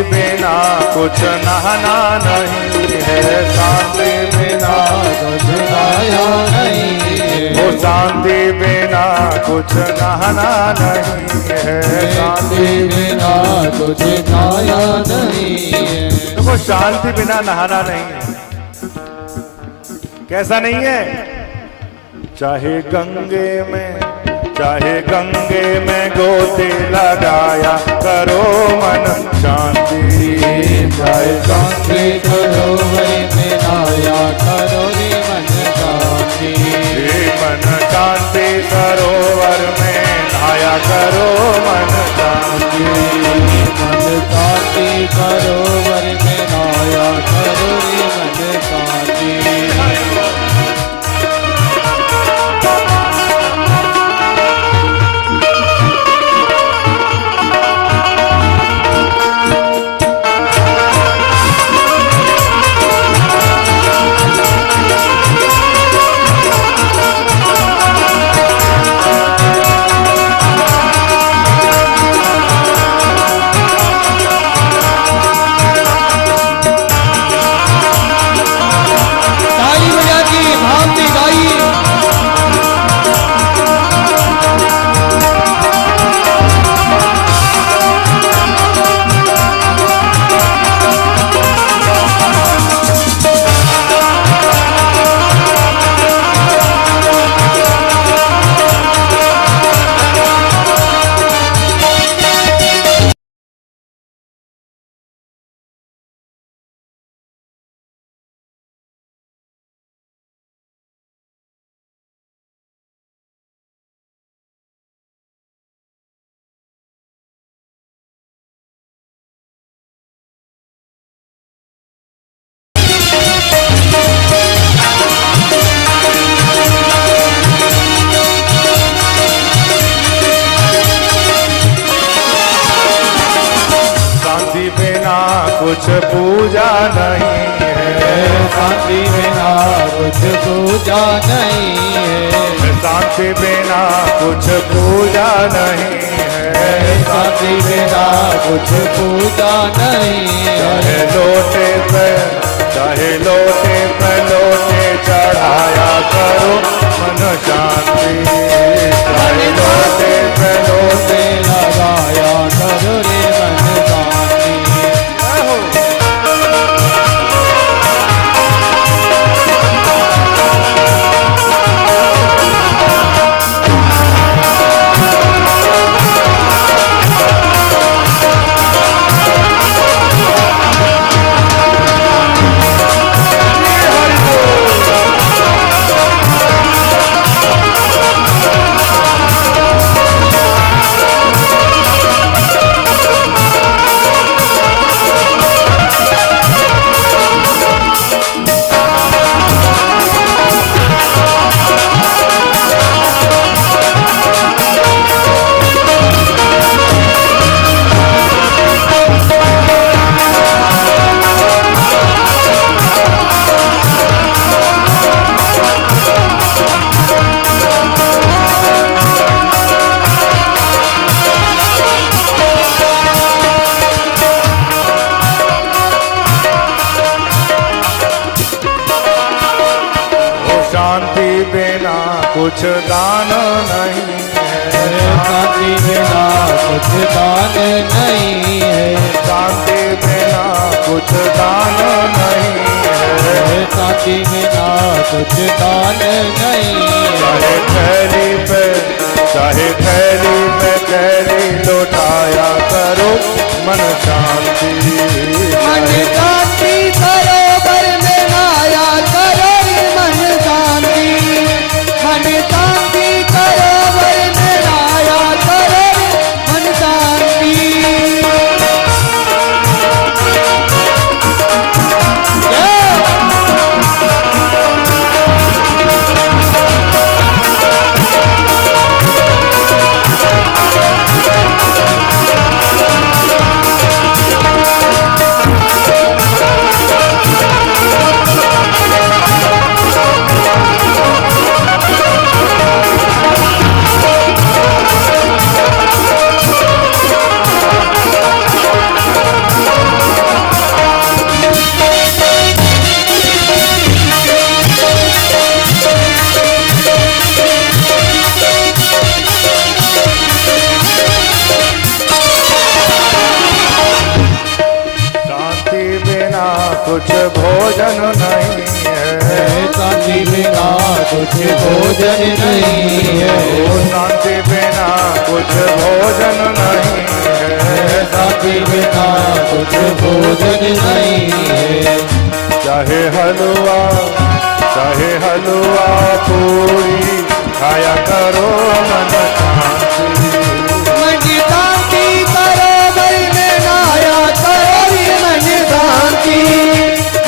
बिना कुछ नहाना नहीं है, शांति बिना कुछ नहाया नहीं है। वो शांति बिना कुछ नहाना नहीं है, शांति बिना कुछ नहाया नहीं है। देखो शांति बिना नहाना नहीं है। कैसा नहीं है? चाहे गंगे में गोते लगाया करो, मन शांति। चाहे गंगे सरोवर में नहाया करो रे, मन शांति। मन शांति सरोवर में नहाया करो, मन शांति। मन शांति सरोवर में नहाया करो रे, मन शांति। कुछ पूजा नहीं है, शांति बिना कुछ पूजा नहीं है। शांति बिना कुछ पूजा नहीं है, शांति बिना कुछ पूजा नहीं है। चाहे लोटे पे लोटे चढ़ाया करो, मन शांति। चाहे लोटे पे लोटे लगाया करो रे, मन शांति। कुछ दान नहीं है। शांति बिना कुछ दान नहीं है। शांति बिना कुछ दान नहीं है। शांति बिना कुछ दान नहीं चाहे है। थैली पे थैली लौटाया करो मन शांति। मन शांति करो बर में नाया करो मन शांति। मन शांति करो बर में नाया करो मन शांति। शांति बिना कुछ भोजन नहीं है। शांति बिना कुछ भोजन नहीं है। शांति बिना कुछ भोजन नहीं है। शांति बिना कुछ भोजन नहीं है। चाहे हलवा पूरी खाया करो मन शांति। मन शांति करो बर में नाया करो मन शांति।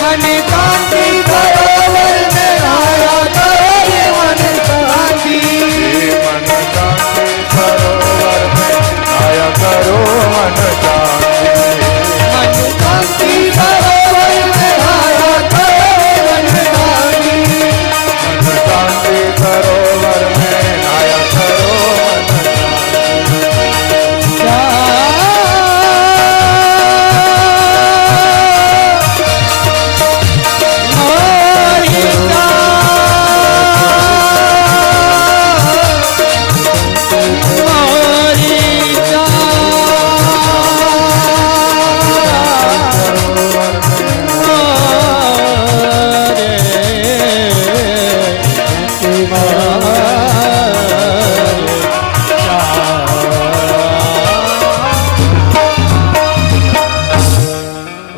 मन शांति करो बर में नाया करो मन शांति। मन शांति सरोवर में आया करो मन शांति। मन शांति करो बर में नाया करो मन शांति। मन शांति सरोवर में आया करो मन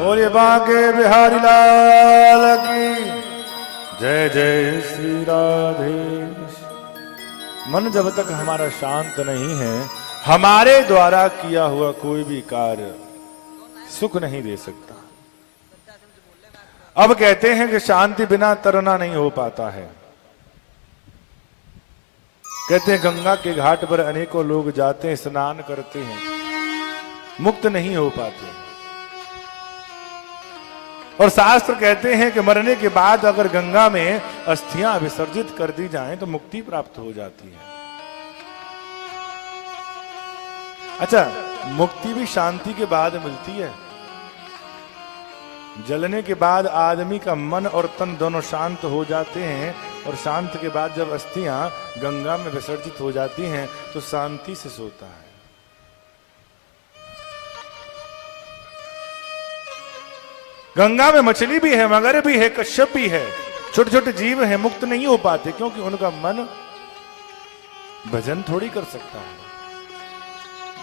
बोलिए बांके बिहारी लाल की जय जय श्री राधेश। मन जब तक हमारा शांत नहीं है, हमारे द्वारा किया हुआ कोई भी कार्य सुख नहीं दे सकता। अब कहते हैं कि शांति बिना तरना नहीं हो पाता है। कहते हैं गंगा के घाट पर अनेकों लोग जाते हैं, स्नान करते हैं, मुक्त नहीं हो पाते। और शास्त्र कहते हैं कि मरने के बाद अगर गंगा में अस्थियां विसर्जित कर दी जाएं तो मुक्ति प्राप्त हो जाती है। अच्छा, मुक्ति भी शांति के बाद मिलती है। जलने के बाद आदमी का मन और तन दोनों शांत हो जाते हैं, और शांत के बाद जब अस्थियां गंगा में विसर्जित हो जाती हैं तो शांति से सोता है। गंगा में मछली भी है, मगर भी है, कश्यप भी है, छोटे छोटे जीव हैं, मुक्त नहीं हो पाते क्योंकि उनका मन भजन थोड़ी कर सकता है।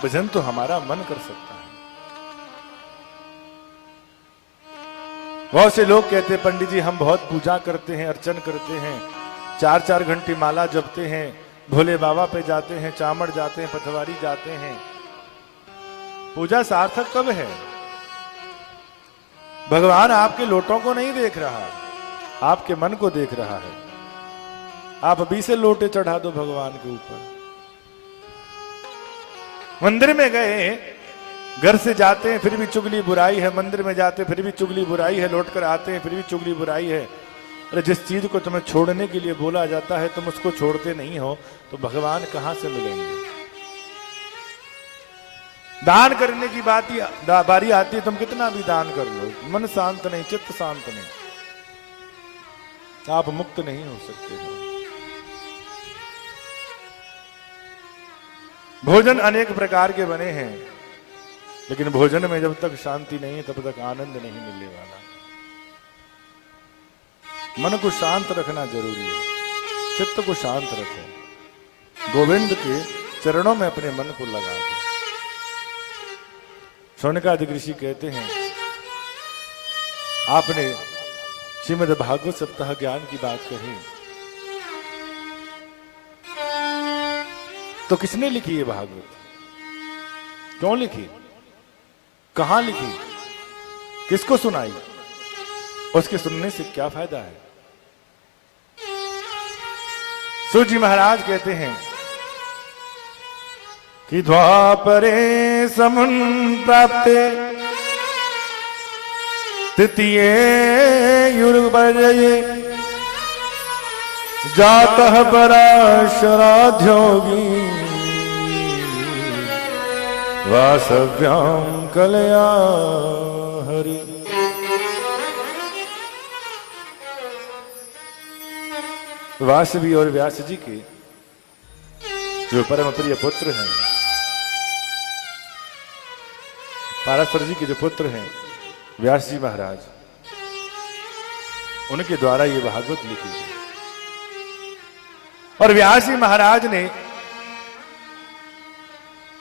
भजन तो हमारा मन कर सकता है। बहुत से लोग कहते हैं पंडित जी हम बहुत पूजा करते हैं, अर्चन करते हैं, 4-4 घंटे माला जपते हैं, भोले बाबा पे जाते हैं, चामड़ जाते हैं, पथवारी जाते हैं। पूजा सार्थक कब है? भगवान आपके लोटों को नहीं देख रहा, आपके मन को देख रहा है। आप अभी से लोटे चढ़ा दो भगवान के ऊपर। मंदिर में गए, घर से जाते हैं फिर भी चुगली बुराई है, मंदिर में जाते फिर भी चुगली बुराई है, लौट कर आते हैं फिर भी चुगली बुराई है। अरे जिस चीज को तुम्हें छोड़ने के लिए बोला जाता है तुम उसको छोड़ते नहीं हो तो भगवान कहां से मिलेंगे? दान करने की बारी आती है, तुम कितना भी दान कर लो, मन शांत नहीं, चित्त शांत नहीं, आप मुक्त नहीं हो सकते हो। भोजन अनेक प्रकार के बने हैं, लेकिन भोजन में जब तक शांति नहीं है तब तक आनंद नहीं मिलने वाला। मन को शांत रखना जरूरी है, चित्त को शांत रखो, गोविंद के चरणों में अपने मन को लगा दो। शौनकादिक ऋषि कहते हैं, आपने श्रीमद् भागवत सप्ताह ज्ञान की बात कही, तो किसने लिखी ये भागवत, क्यों लिखी, कहां लिखी, किसको सुनाई, उसके सुनने से क्या फायदा है। सूत जी महाराज कहते हैं कि द्वापरे समुन प्राप्ते तृतीये युर्वर्ये जातः पराशराध्योगी वासव्याम कलया हरि। वासवी और व्यास जी के जो परम प्रिय पुत्र हैं, पाराशर जी के जो पुत्र हैं व्यास जी महाराज, उनके द्वारा ये भागवत लिखी गई। और व्यास जी महाराज ने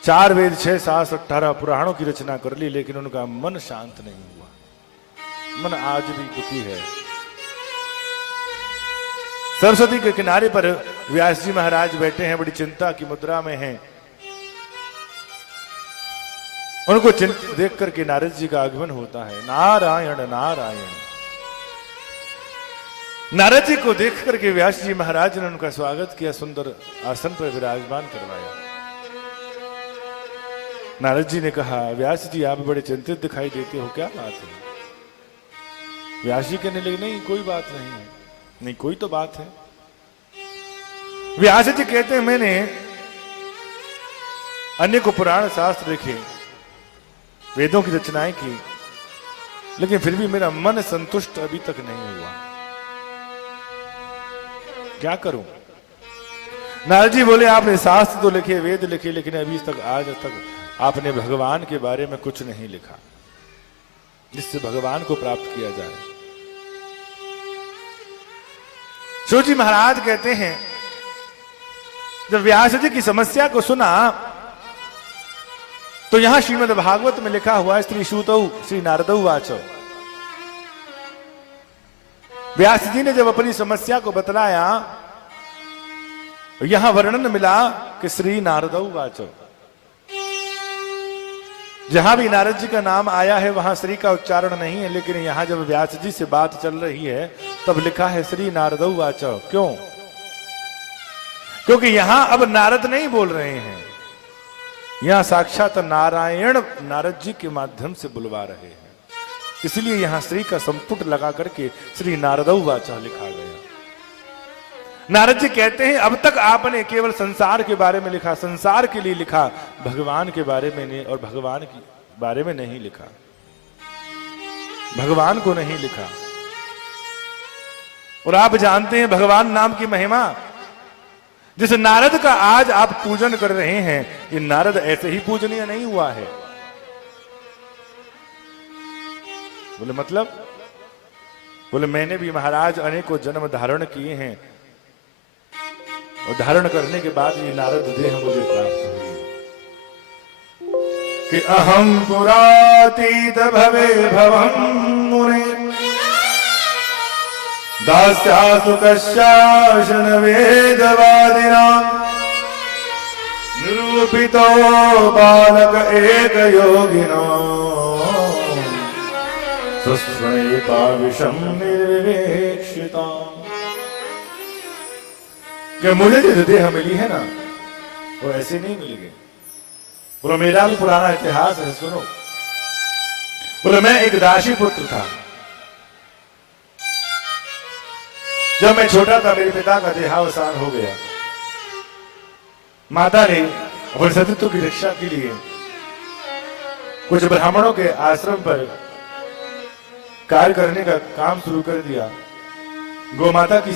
4 वेद 6 शास्त्र 18 पुराणों की रचना कर ली, लेकिन उनका मन शांत नहीं हुआ, मन आज भी दुखी है। सरस्वती के किनारे पर व्यास जी महाराज बैठे हैं, बड़ी चिंता की मुद्रा में हैं। उनको देख करके नारद जी का आगमन होता है। नारायण नारायण। नारद जी को देख करके व्यास जी महाराज ने उनका स्वागत किया, सुंदर आसन पर विराजमान करवाया। नारद जी ने कहा, व्यास जी आप बड़े चिंतित दिखाई देते हो, क्या बात है। व्यास जी कहने लगे, नहीं कोई बात नहीं है। नहीं कोई तो बात है। व्यास जी कहते हैं, मैंने अन्य को पुराण शास्त्र लिखे, वेदों की रचनाएं की, लेकिन फिर भी मेरा मन संतुष्ट अभी तक नहीं हुआ, क्या करूं। नारद जी बोले, आपने शास्त्र तो लिखे, वेद लिखे, लेकिन अभी तक आज तक आपने भगवान के बारे में कुछ नहीं लिखा जिससे भगवान को प्राप्त किया जाए। सूत जी महाराज कहते हैं, जब व्यास जी की समस्या को सुना तो यहां श्रीमद् भागवत में लिखा हुआ है, श्री सूतौ श्री नारदौ वाचौ। व्यास जी ने जब अपनी समस्या को बतलाया, यहां वर्णन मिला कि श्री नारदौ वाचौ। जहां भी नारद जी का नाम आया है वहां श्री का उच्चारण नहीं है, लेकिन यहां जब व्यास जी से बात चल रही है तब लिखा है श्री नारदौ वाचौ। क्यों? क्योंकि यहां अब नारद नहीं बोल रहे हैं, यहां साक्षात नारायण नारद जी के माध्यम से बुलवा रहे हैं, इसलिए यहां श्री का संपुट लगा करके श्री नारदौ वाचा लिखा गया। नारद जी कहते हैं, अब तक आपने केवल संसार के बारे में लिखा, संसार के लिए लिखा, भगवान के बारे में नहीं, और भगवान के बारे में नहीं लिखा, भगवान को नहीं लिखा। और आप जानते हैं भगवान नाम की महिमा। जिस नारद का आज आप पूजन कर रहे हैं, ये नारद ऐसे ही पूजनीय नहीं हुआ है। बोले मतलब? बोले मैंने भी महाराज अनेकों जन्म धारण किए हैं, और धारण करने के बाद ये नारद देह मुझे प्राप्त हुई कि अहम पुरातीत भवे भवम मुने दास्यासु कश्याशन वेदवादिना निरूपितो बालक एक योगिनो सुस्मयिता विषम निर्विवेक्षिता। कि मुझे जो देह मिली है ना, वो ऐसे नहीं मिलेगी। बोलो मेरा भी पुराना इतिहास है, सुनो। बोलो मैं एक दासी पुत्र था। जब मैं छोटा था मेरे पिता का देहावसान हो गया। माता ने अपने सतीत्व की रक्षा के लिए कुछ ब्राह्मणों के आश्रम पर कार्य करने का काम शुरू कर दिया। गोमाता की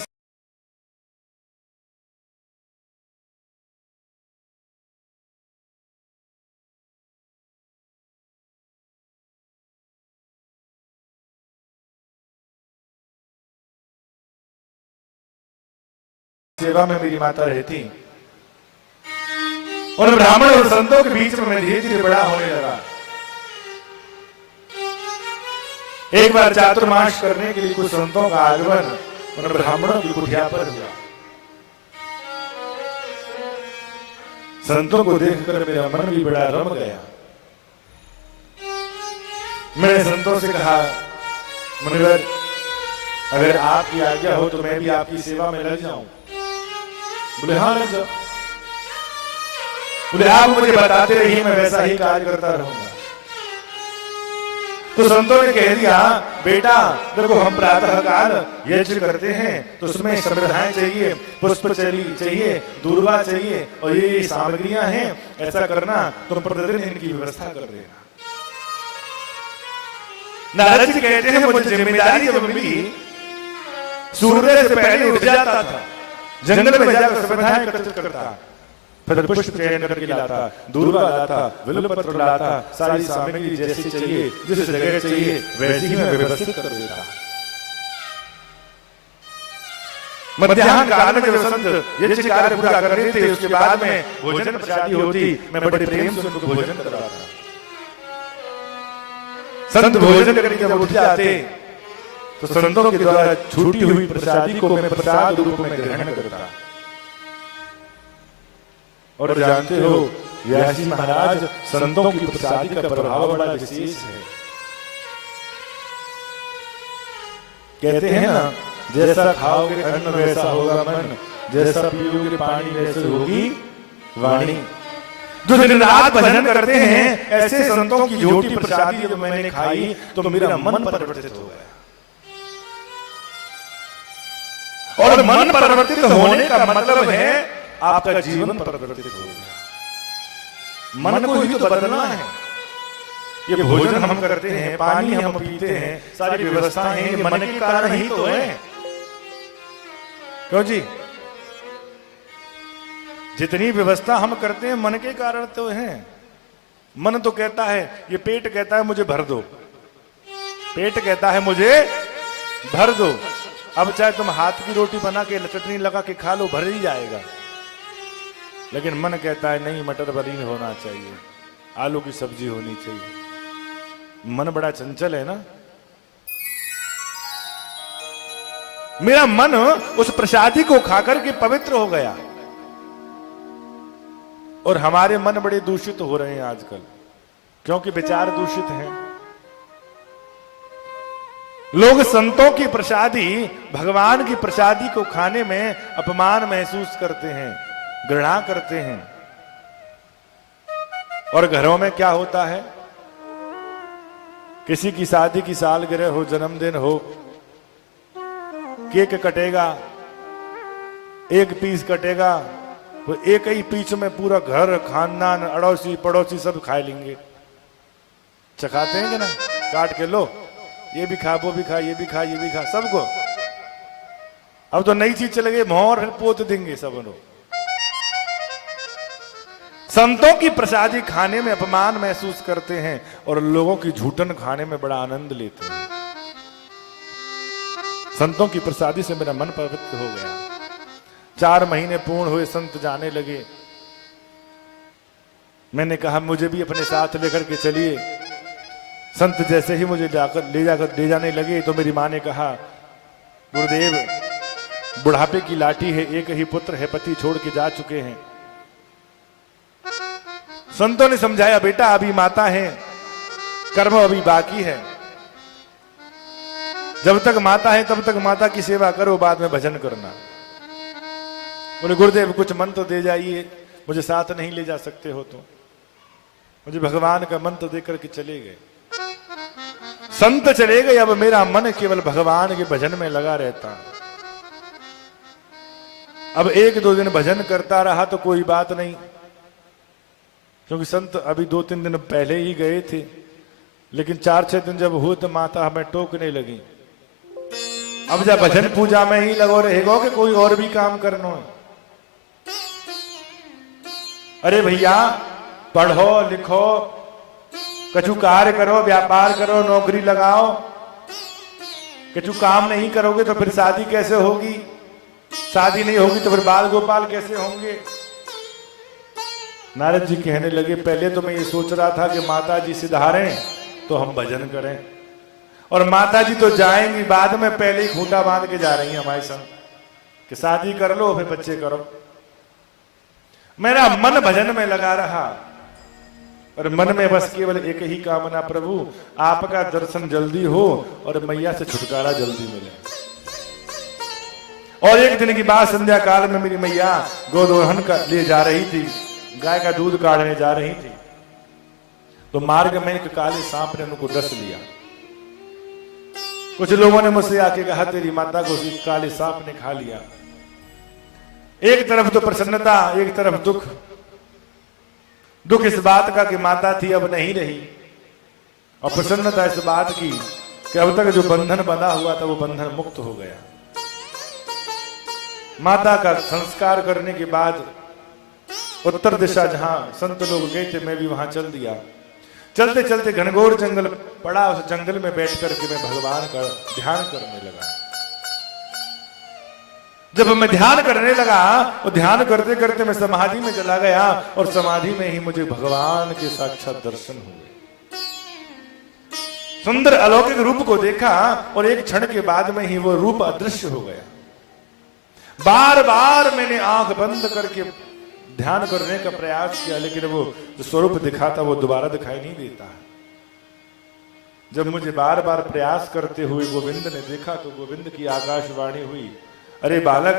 सेवा में मेरी माता रहती। और ब्राह्मण और संतों के बीच में मैं धीरे धीरे बड़ा होने लगा। एक बार चातुर्मास करने के लिए कुछ संतों का आगमन उन ब्राह्मणों की कुटिया पर हुआ। संतों को देखकर मेरा मन भी बड़ा रम गया। मैंने संतों से कहा, मुनिवर, अगर आपकी आज्ञा हो तो मैं भी आपकी सेवा में लग जाऊं। बोले हाँ लग जाओ। बोले आप मुझे बताते रहिए, मैं वैसा ही कार्य करता रहूंगा। तो संतों ने कह दिया, बेटा देखो, हम प्रातः काल यज्ञ करते हैं तो उसमें समृद्धाएं चाहिए, पुष्प चाहिए, दूर्वा चाहिए और ये सामग्रियां हैं। ऐसा करना तुम प्रतिदिन इनकी व्यवस्था कर देना। नारद जी कहते हैं, मुझे जिम्मेदारी जब मिली, सूर्योदय से पहले उठ जाता था, जंगल में जाकर समृद्धाएं एकत्रित करता, फिर पुष्प चयन करके लाता, दूर्वा लाता, बिल्वपत्र लाता, सारी सामग्री जैसी चाहिए, जिस जगह चाहिए वैसी ही मैं व्यवस्थित कर देता। मध्याह्न काल में जब संत यज्ञ कार्य पूरा कर रहे थे, उसके बाद में भोजन प्रसादी होती, मैं बड़े प्रेम से उनको भोजन करवाता। संत भोजन करके जब उठ जाते तो संतों के द्वारा छूटी हुई प्रसादी को मैं प्रसाद रूप में ग्रहण करता। और जानते हो व्यास जी महाराज, संतों की प्रसादी का प्रभाव बड़ा विशेष है। कहते हैं ना, जैसा खाओगे अन्न वैसा होगा मन, जैसा पियोगे पानी वैसे होगी वाणी। जो दिन रात भजन करते हैं, ऐसे संतों की झूठी प्रसादी जब मैंने खाई तो मेरा मन परिवर्तित हो गया। और मन परिवर्तित होने का मतलब है आपका जीवन परिवर्तित हो गया। मन को ही तो बदलना है। ये भोजन हम करते हैं, पानी हम पीते हैं, सारी व्यवस्थाएं हैं, ये मन के कारण ही तो है। क्यों जी? जितनी व्यवस्था हम करते हैं मन के कारण तो है। मन तो कहता है, ये पेट कहता है मुझे भर दो, पेट कहता है मुझे भर दो। अब चाहे तुम हाथ की रोटी बना के चटनी लगा के खा लो, भर ही जाएगा। लेकिन मन कहता है नहीं, मटर पनीर होना चाहिए, आलू की सब्जी होनी चाहिए। मन बड़ा चंचल है ना। मेरा मन उस प्रसादी को खाकर के पवित्र हो गया। और हमारे मन बड़े दूषित हो रहे हैं आजकल, क्योंकि विचार दूषित हैं। लोग संतों की प्रसादी, भगवान की प्रसादी को खाने में अपमान महसूस करते हैं, घृणा करते हैं। और घरों में क्या होता है, किसी की शादी की सालगिरह हो, जन्मदिन हो, केक कटेगा, एक पीस कटेगा, तो एक ही पीछ में पूरा घर, खानदान, अड़ोसी पड़ोसी सब खा लेंगे। चखाते हैं कि ना, काट के लो, ये भी खा, वो भी खा, ये भी खा, ये भी खा, सबको। अब तो नई चीज चले गई, मोहर पोत देंगे सब लोग। संतों की प्रसादी खाने में अपमान महसूस करते हैं और लोगों की झूठन खाने में बड़ा आनंद लेते हैं। संतों की प्रसादी से मेरा मन पवित्र हो गया। 4 महीने पूर्ण हुए, संत जाने लगे। मैंने कहा मुझे भी अपने साथ लेकर के चलिए। संत जैसे ही मुझे ले जाने लगे तो मेरी माँ ने कहा, गुरुदेव बुढ़ापे की लाठी है, एक ही पुत्र है, पति छोड़ के जा चुके हैं। संतों ने समझाया, बेटा अभी माता है, कर्म अभी बाकी है, जब तक माता है तब तक माता की सेवा करो, बाद में भजन करना। बोले गुरुदेव कुछ मंत्र दे जाइए, मुझे साथ नहीं ले जा सकते हो तो। मुझे भगवान का मंत्र देकर के चले गए। संत चले गए, अब मेरा मन केवल भगवान के भजन में लगा रहता। अब 1-2 दिन भजन करता रहा तो कोई बात नहीं, क्योंकि संत अभी 2-3 दिन पहले ही गए थे। लेकिन 4-6 दिन जब हुए तो माता हमें टोकने लगी, अब जब भजन पूजा में ही लगो रहेगो कि कोई और भी काम करना है। अरे भैया पढ़ो लिखो, कछु कार्य करो, व्यापार करो, नौकरी लगाओ। कछु काम नहीं करोगे तो फिर शादी कैसे होगी? शादी नहीं होगी तो फिर बाल गोपाल कैसे होंगे? नारद जी कहने लगे, पहले तो मैं ये सोच रहा था कि माता जी सिधारें तो हम भजन करें, और माता जी तो जाएंगी बाद में, पहले ही खूंटा बांध के जा रही हैं हमारे संग कि शादी कर लो फिर बच्चे करो। मेरा मन भजन में लगा रहा और मन में बस केवल एक ही कामना, प्रभु आपका दर्शन जल्दी हो और मैया से छुटकारा जल्दी मिले। और एक दिन की बात, संध्या काल में मेरी मैया गोदोहन का लिए जा रही थी, गाय का दूध काढ़ने जा रही थी, तो मार्ग में एक काले सांप ने उनको डस लिया। कुछ लोगों ने मुझसे आके कहा, तेरी माता को काले सांप ने खा लिया। एक तरफ तो प्रसन्नता, एक तरफ दुख। दुख इस बात का कि माता थी अब नहीं रही, और प्रसन्नता इस बात की कि अब तक जो बंधन बंधा हुआ था वो बंधन मुक्त हो गया। माता का संस्कार करने के बाद उत्तर दिशा जहां संत लोग गए थे, मैं भी वहां चल दिया। चलते चलते घनघोर जंगल पड़ा, उस जंगल में बैठ करके मैं भगवान का ध्यान करने लगा। जब मैं ध्यान करने लगा और ध्यान करते करते मैं समाधि में चला गया, और समाधि में ही मुझे भगवान के साक्षात दर्शन हुए। सुंदर अलौकिक रूप को देखा और एक क्षण के बाद में ही वो रूप अदृश्य हो गया। बार बार मैंने आंख बंद करके ध्यान करने का प्रयास किया, लेकिन वो जो स्वरूप दिखा था वो दोबारा दिखाई नहीं देता। जब मुझे बार बार प्रयास करते हुए गोविंद ने देखा तो गोविंद की आकाशवाणी हुई, अरे बालक,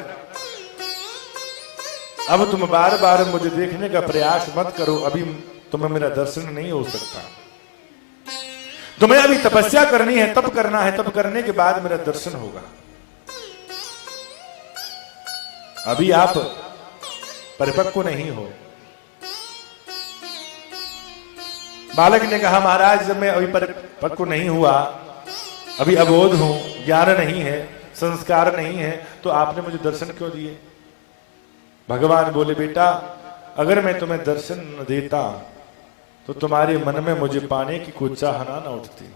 अब तुम बार बार मुझे देखने का प्रयास मत करो, अभी तुम्हें मेरा दर्शन नहीं हो सकता। तुम्हें अभी तपस्या करनी है, तप करना है, तप करने के बाद मेरा दर्शन होगा। अभी आप परिपक्व नहीं हो। बालक ने कहा, महाराज जब मैं अभी परिपक्व नहीं हुआ, अभी अबोध हूं, ज्ञान नहीं है, संस्कार नहीं है, तो आपने मुझे दर्शन क्यों दिए? भगवान बोले, बेटा अगर मैं तुम्हें दर्शन न देता तो तुम्हारे मन में मुझे पाने की कोई चाहना न उठती।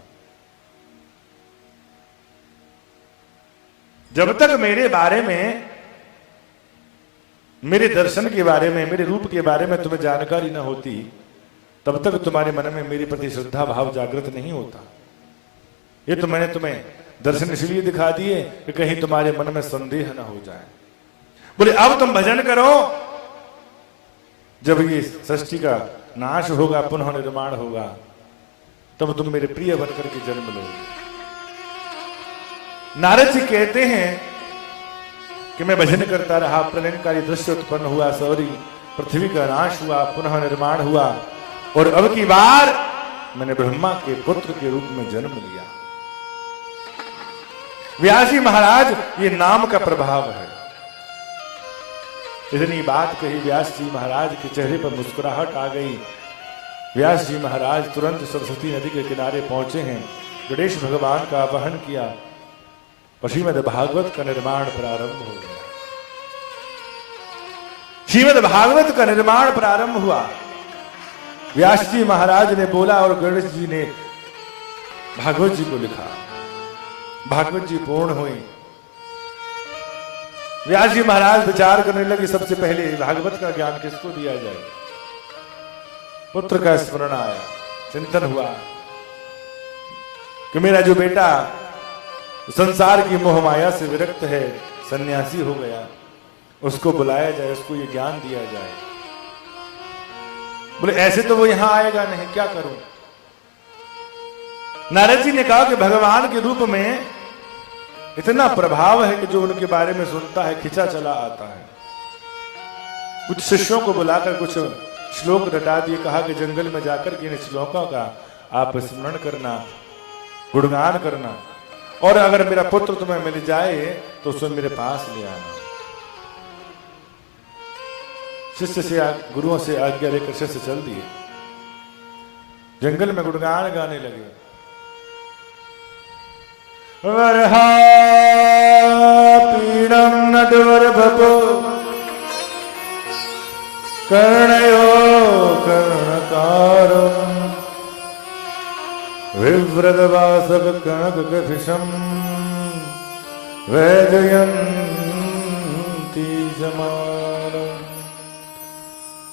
जब तक मेरे बारे में, मेरे दर्शन के बारे में, मेरे रूप के बारे में तुम्हें जानकारी न होती, तब तक तुम्हारे मन में मेरे प्रति श्रद्धा भाव जागृत नहीं होता। ये तो मैंने तुम्हें दर्शन इसलिए दिखा दिए कि कहीं तुम्हारे मन में संदेह न हो जाए। बोले अब तुम भजन करो, जब ये सृष्टि का नाश होगा, पुनः निर्माण होगा, तब तुम मेरे प्रिय बनकर के जन्म लोगे। नारद जी कहते हैं कि मैं भजन करता रहा, प्रलयंकारी दृश्य उत्पन्न हुआ, सौरी पृथ्वी का नाश हुआ, पुनः निर्माण हुआ, और अब की बार मैंने ब्रह्मा के पुत्र के रूप में जन्म लिया। व्यास जी महाराज, ये नाम का प्रभाव है। इतनी बात कही, व्यास जी महाराज के चेहरे पर मुस्कुराहट आ गई। व्यास जी महाराज तुरंत सरस्वती नदी के किनारे पहुंचे हैं, गणेश भगवान का आवाहन किया, श्रीमद् भागवत का निर्माण प्रारंभ हो गया। श्रीमद् भागवत का निर्माण प्रारंभ हुआ। व्यास जी महाराज ने बोला और गणेश जी ने भागवत जी को लिखा। भागवत जी पूर्ण हुई। व्यास जी महाराज विचार करने लगे, सबसे पहले भागवत का ज्ञान किसको दिया जाए। पुत्र का स्मरण आया, चिंतन हुआ कि मेरा जो बेटा संसार की मोह माया से विरक्त है, सन्यासी हो गया, उसको बुलाया जाए, उसको ये ज्ञान दिया जाए। बोले ऐसे तो वो यहां आएगा नहीं, क्या करूं? नारद जी ने कहा कि भगवान के रूप में इतना प्रभाव है कि जो उनके बारे में सुनता है खिंचा चला आता है। कुछ शिष्यों को बुलाकर कुछ श्लोक रटा दिए, कहा कि जंगल में जाकर के इन श्लोकों का आप स्मरण करना, गुणगान करना, और अगर मेरा पुत्र तुम्हें मिल जाए तो उसे मेरे पास ले आना। शिष्य से गुरुओं से आज्ञा लेकर शिष्य चल दिए, जंगल में गुणगान गाने लगे। वरहा पीड़म नटवर भपो कर्णयो कर्णकारम विव्रतवासक कनक कथिशम वैजयन्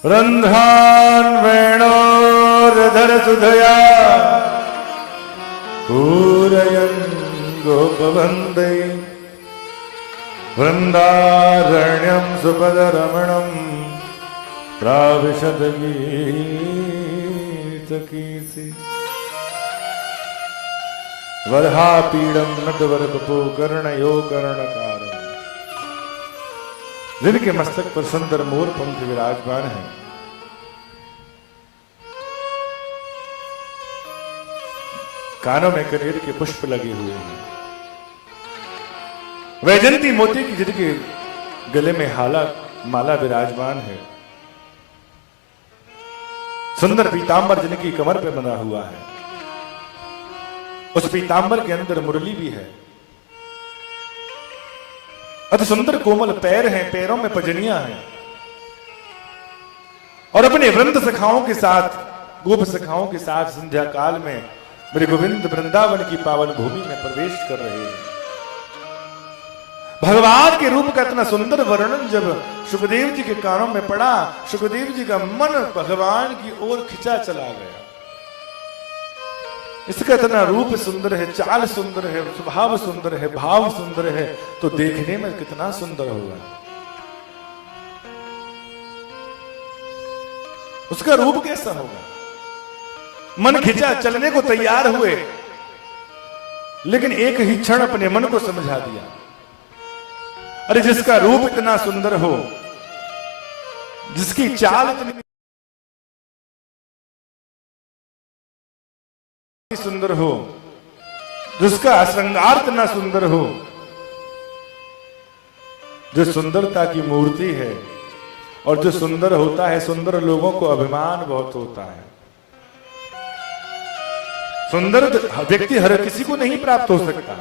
रंध्रान वेणोरधर सुधया पूरयन् गोपवन्दे वृन्दारण्यं सुपदरमणं प्राविशद गीतकीर्ति वरहापीडं नटवरकपो कर्णयो कर्णकारम्। जिनके मस्तक पर सुंदर मोर पंख विराजमान है, कानों में कनेर के पुष्प लगे हुए हैं, वैजंती मोती की जिनके गले में माला विराजमान है, सुंदर पीतांबर जिनकी कमर पे बंधा हुआ है, उस पीतांबर के अंदर मुरली भी है। अति सुंदर कोमल पैर हैं, पैरों में पजनियां हैं, और अपने वृंद सखाओं के साथ, गोप सखाओं के साथ संध्या काल में मेरे गोविंद वृंदावन की पावन भूमि में प्रवेश कर रहे हैं। भगवान के रूप का इतना सुंदर वर्णन जब सुखदेव जी के कानों में पड़ा, सुखदेव जी का मन भगवान की ओर खिंचा चला गया। इसका इतना रूप सुंदर है, चाल सुंदर है, स्वभाव सुंदर है, भाव सुंदर है, तो देखने में कितना सुंदर होगा। उसका रूप कैसा होगा? मन खिंचा, चलने को तैयार हुए, लेकिन एक ही क्षण अपने मन को समझा दिया, अरे जिसका रूप इतना सुंदर हो, जिसकी चाल इतनी सुंदर हो, जिसका श्रृंगार इतना सुंदर हो, जो सुंदरता की मूर्ति है, और जो सुंदर होता है, सुंदर लोगों को अभिमान बहुत होता है। सुंदर व्यक्ति हर किसी को नहीं प्राप्त हो सकता।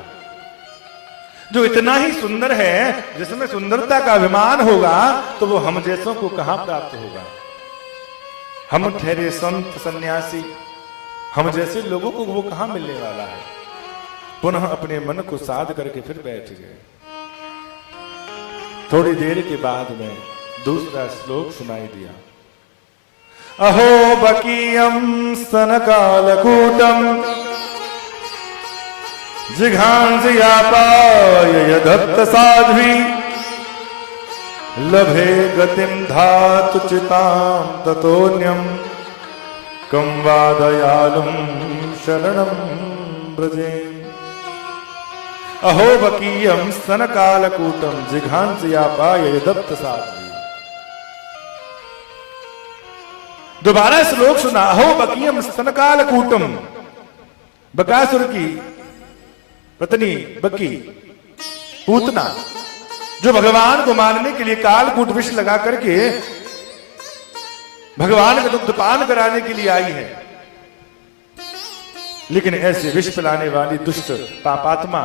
जो इतना ही सुंदर है, जिसमें सुंदरता का अभिमान होगा, तो वो हम जैसों को कहां प्राप्त होगा। हम ठहरे संत सन्यासी, हम जैसे लोगों को वो कहां मिलने वाला है। पुनः अपने मन को साध करके फिर बैठ गए। थोड़ी देर के बाद में दूसरा श्लोक सुनाई दिया। अहो बकीयं स्तनकालकूटं जिघांसयापाय यदत्त साध्वी लभे गतिं धातुचितां ततोऽन्यं कं वा दयालुं शरणं व्रजे। अहो बकीयं स्तनकालकूटं जिघांसयापाय यदत्त साध्वी। दोबारा श्लोक सुना। अहो बकीयम स्तनकालकूटम। बकासुर की पत्नी बकी, पूतना, जो भगवान को मारने के लिए कालकूट विष लगा करके भगवान का दुग्धपान कराने के लिए आई है, लेकिन ऐसे विष पिलाने वाली दुष्ट पापात्मा,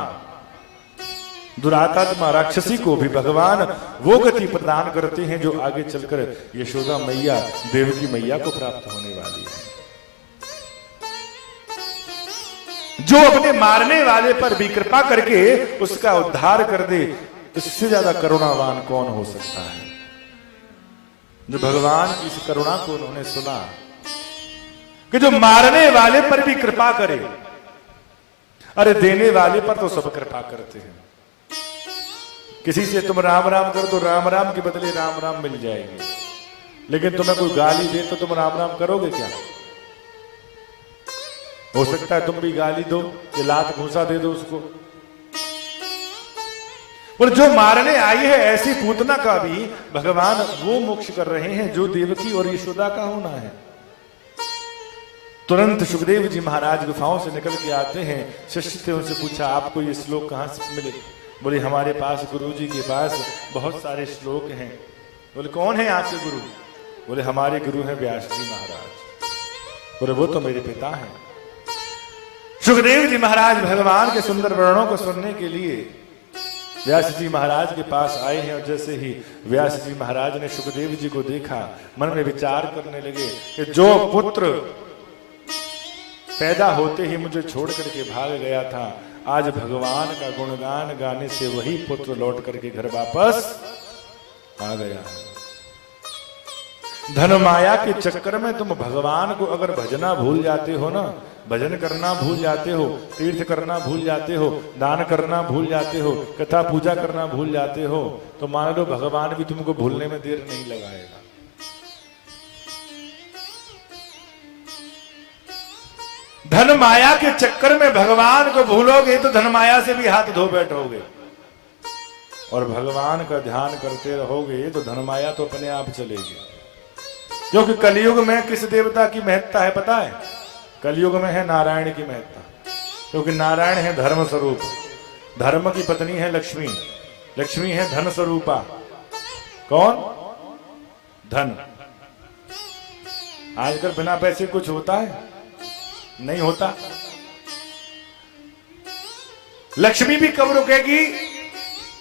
दुरात्मा राक्षसी को भी भगवान वो गति प्रदान करते हैं जो आगे चलकर यशोदा मैया, देवकी मैया को प्राप्त होने वाली है। जो अपने मारने वाले पर भी कृपा करके उसका उद्धार कर दे, इससे ज्यादा करुणावान कौन हो सकता है। जो भगवान की इस करुणा को उन्होंने सुना कि जो मारने वाले पर भी कृपा करे, अरे देने वाले पर तो सब कृपा करते हैं। किसी से तुम राम राम कर दो, राम राम के बदले राम राम मिल जाएंगे, लेकिन तुम्हें कोई गाली दे तो तुम राम राम करोगे क्या? हो सकता है तुम भी गाली दो कि लात घूसा दे दो उसको। और जो मारने आई है ऐसी पूतना का भी भगवान वो मोक्ष कर रहे हैं जो देवकी और यशोदा का होना है। तुरंत सुखदेव जी महाराज गुफाओं से निकल के आते हैं। शिष्य थे, उनसे पूछा आपको ये श्लोक कहां से मिले? बोले हमारे पास गुरु जी के पास बहुत सारे श्लोक हैं। बोले कौन है आपके गुरु? बोले हमारे गुरु हैं व्यास जी महाराज। बोले वो तो मेरे पिता हैं। सुखदेव जी महाराज भगवान के सुंदर वर्णों को सुनने के लिए व्यास जी महाराज के पास आए हैं। और जैसे ही व्यास जी महाराज ने सुखदेव जी को देखा, मन में विचार करने लगे कि जो पुत्र पैदा होते ही मुझे छोड़ करके भाग गया था, आज भगवान का गुणगान गाने से वही पुत्र लौट करके घर वापस आ गया। धन माया के चक्कर में तुम भगवान को अगर भजना भूल जाते हो ना, भजन करना भूल जाते हो, तीर्थ करना भूल जाते हो, दान करना भूल जाते हो, कथा पूजा करना भूल जाते हो, तो मान लो भगवान भी तुमको भूलने में देर नहीं लगाएगा। धन माया के चक्कर में भगवान को भूलोगे तो धन माया से भी हाथ धो बैठोगे, और भगवान का ध्यान करते रहोगे तो धन माया तो अपने आप चलेगी। क्योंकि कलयुग में किस देवता की महत्ता है पता है? कलयुग में है नारायण की महत्ता, क्योंकि नारायण है धर्म स्वरूप, धर्म की पत्नी है लक्ष्मी, लक्ष्मी है धन स्वरूपा। कौन? धन। आजकल बिना पैसे कुछ होता है? नहीं होता। लक्ष्मी भी कब रुकेगी?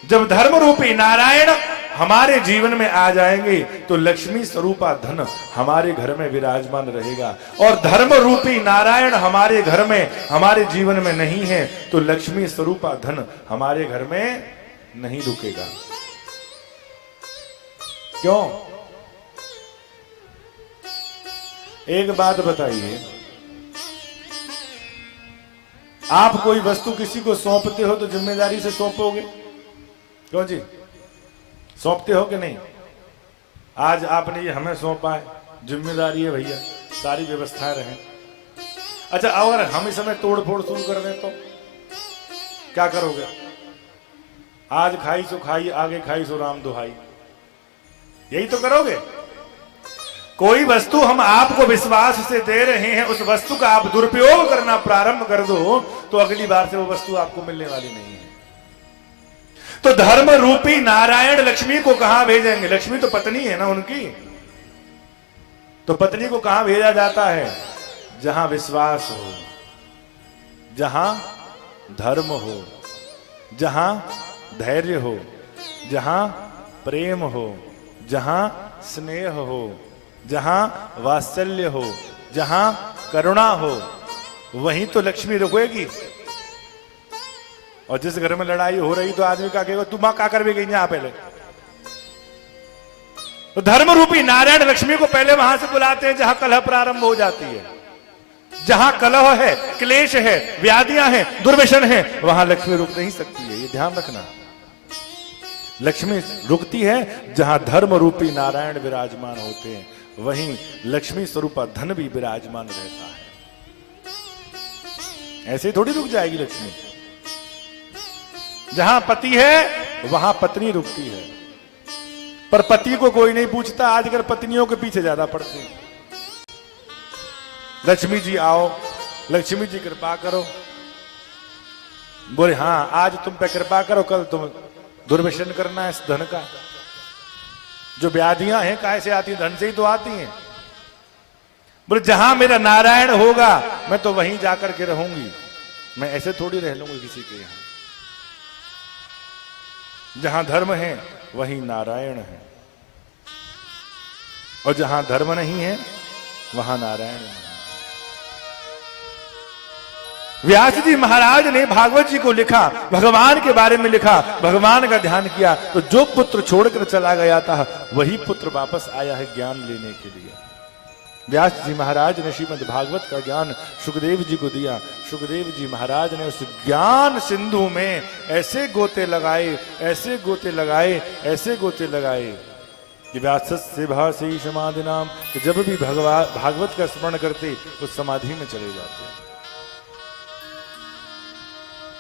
जब धर्म रूपी नारायण हमारे जीवन में आ जाएंगे तो लक्ष्मी स्वरूपा धन हमारे घर में विराजमान रहेगा। और धर्म रूपी नारायण हमारे घर में, हमारे जीवन में नहीं है तो लक्ष्मी स्वरूपा धन हमारे घर में नहीं रुकेगा। क्यों? एक बात बताइए, आप कोई वस्तु किसी को सौंपते हो तो जिम्मेदारी से सौंपोगे? क्यों जी? सौंपते हो कि नहीं? आज आपने ये हमें सौंपा है, जिम्मेदारी है भैया, सारी व्यवस्थाएं रहें। अच्छा, अगर हम इस समय तोड़ फोड़ शुरू कर दें तो क्या करोगे? आज खाई सो खाई, आगे खाई सो राम दुहाई, यही तो करोगे। कोई वस्तु हम आपको विश्वास से दे रहे हैं, उस वस्तु का आप दुरुपयोग करना प्रारंभ कर दो तो अगली बार से वो वस्तु आपको मिलने वाली नहीं है। तो धर्म रूपी नारायण लक्ष्मी को कहां भेजेंगे? लक्ष्मी तो पत्नी है ना उनकी, तो पत्नी को कहां भेजा जाता है? जहां विश्वास हो, जहां धर्म हो, जहां धैर्य हो, जहां प्रेम हो, जहां स्नेह हो, जहां वात्सल्य हो, जहां करुणा हो, वहीं तो लक्ष्मी रुकेगी। और जिस घर में लड़ाई हो रही तो आदमी क्या कहेगा, तुम क्या कर भी गई यहां पहले? तो धर्म रूपी नारायण लक्ष्मी को पहले वहां से बुलाते हैं जहां कलह प्रारंभ हो जाती है, जहां कलह है, क्लेश है, व्याधियां हैं, दुर्व्यसन है, वहां लक्ष्मी रुक नहीं सकती है। ये ध्यान रखना। लक्ष्मी रुकती है जहां धर्म रूपी नारायण विराजमान होते हैं, वहीं लक्ष्मी स्वरूपा धन भी विराजमान रहता है। ऐसे थोड़ी रुक जाएगी लक्ष्मी। जहां पति है वहां पत्नी रुकती है, पर पति को कोई नहीं पूछता। आजकल पत्नियों के पीछे ज्यादा पड़ते हैं। लक्ष्मी जी आओ, लक्ष्मी जी कृपा करो। बोले हाँ, आज तुम पे कृपा करो, कल तुम दुर्व्यसन करना है इस धन का। जो व्याधियां हैं काहे से आती हैं? धन से ही तो आती हैं। बोले जहां मेरा नारायण होगा मैं तो वहीं जाकर के रहूंगी, मैं ऐसे थोड़ी रह लूंगी किसी के यहां। जहां धर्म है वहीं नारायण है, और जहां धर्म नहीं है वहां नारायण नहीं। व्यास जी महाराज ने भागवत जी को लिखा, भगवान के बारे में लिखा, भगवान का ध्यान किया, तो जो पुत्र छोड़कर चला गया था वही पुत्र वापस आया है ज्ञान लेने के लिए। व्यास जी महाराज ने श्रीमद् भागवत का ज्ञान सुखदेव जी को दिया। सुखदेव जी महाराज ने उस ज्ञान सिंधु में ऐसे गोते लगाए, ऐसे गोते लगाए, ऐसे गोते लगाए कि व्यासस्य भासी समाधि नाम, कि जब भी भागवत का स्मरण करते उस समाधि में चले जाते।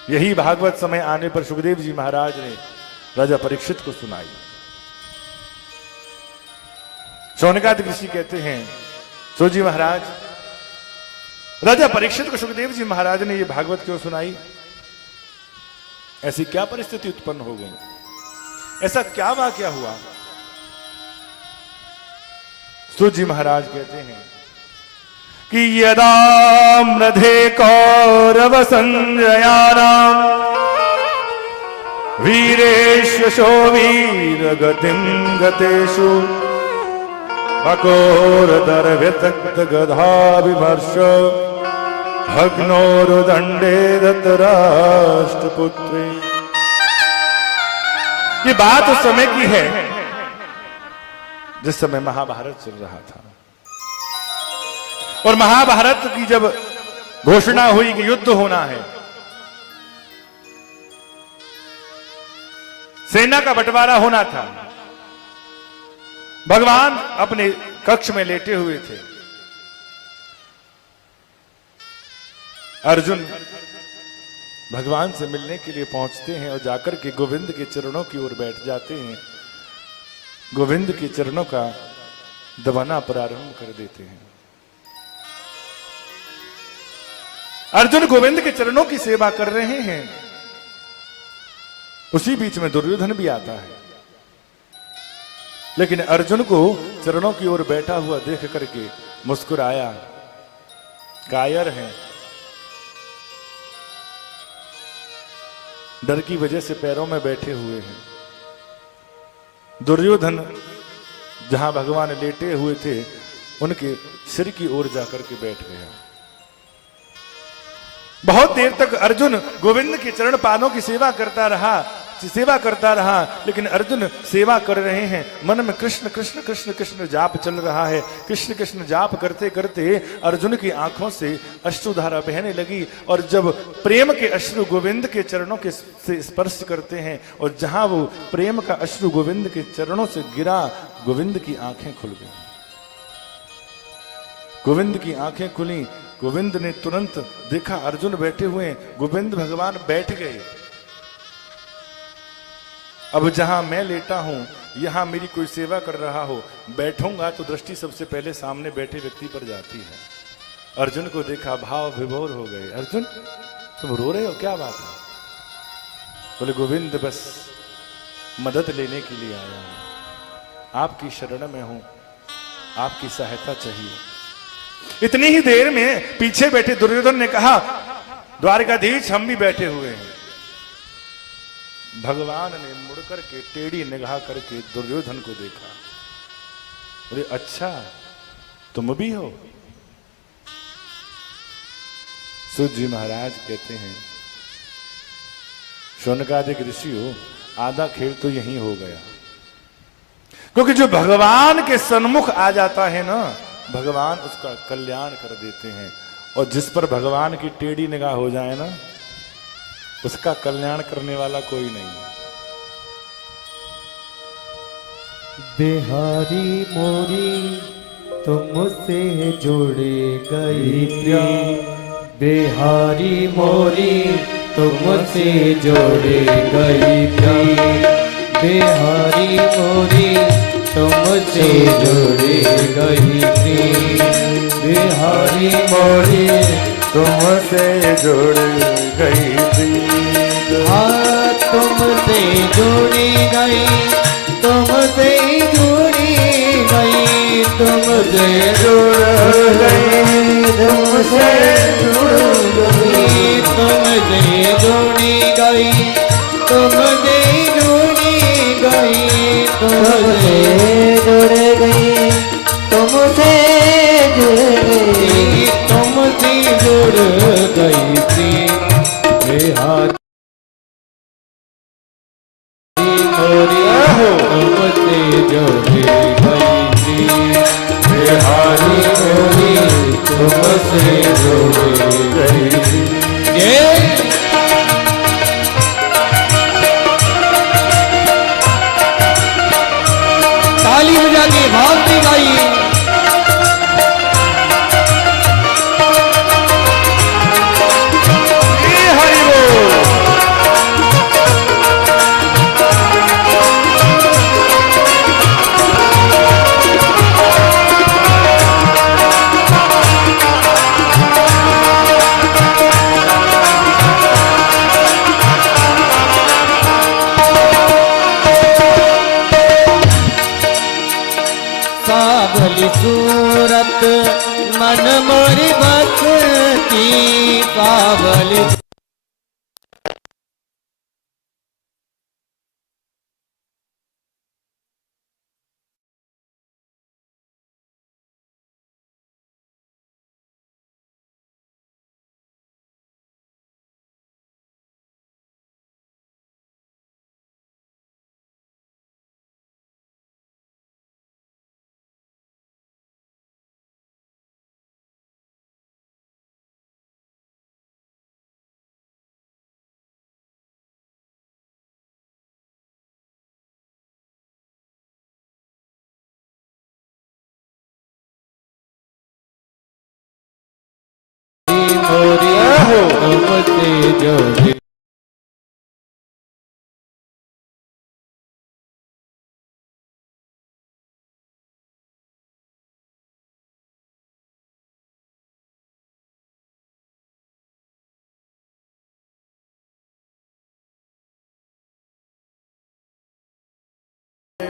यही भागवत समय आने पर सुखदेव जी महाराज ने राजा परीक्षित को सुनाई। शौनकादिक ऋषि कहते हैं, सो जी महाराज, राजा परीक्षित को सुखदेव जी महाराज ने ये भागवत क्यों सुनाई? ऐसी क्या परिस्थिति उत्पन्न हो गई? ऐसा क्या वाकया हुआ? सो जी महाराज कहते हैं कि यदा म्रधे कौरव संजयानाम वीरेश्वशो वीर गतिम गतेषु अकोरतर व्यतक्त गधा विमर्श भग्नोरुदंडे धृतराष्ट्रपुत्रे। ये बात उस समय की है जिस समय महाभारत चल रहा था। और महाभारत की जब घोषणा हुई कि युद्ध होना है, सेना का बंटवारा होना था, भगवान अपने कक्ष में लेटे हुए थे। अर्जुन भगवान से मिलने के लिए पहुंचते हैं और जाकर के गोविंद के चरणों की ओर बैठ जाते हैं। गोविंद के चरणों का दबाना प्रारंभ कर देते हैं। अर्जुन गोविंद के चरणों की सेवा कर रहे हैं। उसी बीच में दुर्योधन भी आता है, लेकिन अर्जुन को चरणों की ओर बैठा हुआ देख करके मुस्कुराया। कायर है, डर की वजह से पैरों में बैठे हुए हैं। दुर्योधन जहां भगवान लेटे हुए थे उनके सिर की ओर जाकर के बैठ गया। बहुत देर तक अर्जुन गोविंद के चरण पादों की सेवा करता रहा, लेकिन अर्जुन सेवा कर रहे हैं, मन में कृष्ण कृष्ण कृष्ण कृष्ण जाप चल रहा है। कृष्ण कृष्ण जाप करते करते अर्जुन की आंखों से अश्रुधारा बहने लगी, और जब प्रेम के अश्रु गोविंद के चरणों के से स्पर्श करते हैं और जहां वो प्रेम का अश्रु गोविंद के चरणों से गिरा, गोविंद की आंखें खुल गई। गोविंद की आंखें खुली। गोविंद ने तुरंत देखा अर्जुन बैठे हुए हैं। गोविंद भगवान बैठ गए। अब जहां मैं लेटा हूं, यहां मेरी कोई सेवा कर रहा हो, बैठूंगा तो दृष्टि सबसे पहले सामने बैठे व्यक्ति पर जाती है। अर्जुन को देखा, भाव विभोर हो गए। अर्जुन तुम रो रहे हो, क्या बात है? बोले गोविंद बस मदद लेने के लिए आया हूं, आपकी शरण में हूं, आपकी सहायता चाहिए। इतनी ही देर में पीछे बैठे दुर्योधन ने कहा, द्वारकाधीश हम भी बैठे हुए हैं। भगवान ने मुड़कर के टेढ़ी निगाह करके दुर्योधन को देखा। बोले अच्छा तुम भी हो? सूत जी महाराज कहते हैं, शौनकादिक ऋषि हो, आधा खेल तो यही हो गया। क्योंकि जो भगवान के सन्मुख आ जाता है ना, भगवान उसका कल्याण कर देते हैं, और जिस पर भगवान की टेढ़ी निगाह हो जाए ना, उसका कल्याण करने वाला कोई नहीं है। बिहारी मोरी तुमसे जुड़ी गई प्यार, बिहारी मोरी तुमसे जुड़ी गई प्यार, बिहारी मोरी तुमसे जुड़ी गई प्यार, बिहारी मोरी तुमसे जुड़ गई प्रीत। हाँ तुमसे जुड़ी गई, तुमसे जुड़ी गई, तुमसे जुड़ गई, तुमसे जुड़ गई, तुमसे जुड़ी गई, तुमसे जुड़ी गई, तुमसे जुड़ गई, तुमसे जुड़ गई थी बिहारी मोरी तुमसे जुड़ गई थी, बिहारी मोरी तुमसे जुड़ गई थी। ताली बजा के भाव की गाई। सावली सूरत मन मोरी बस की, सावली तेज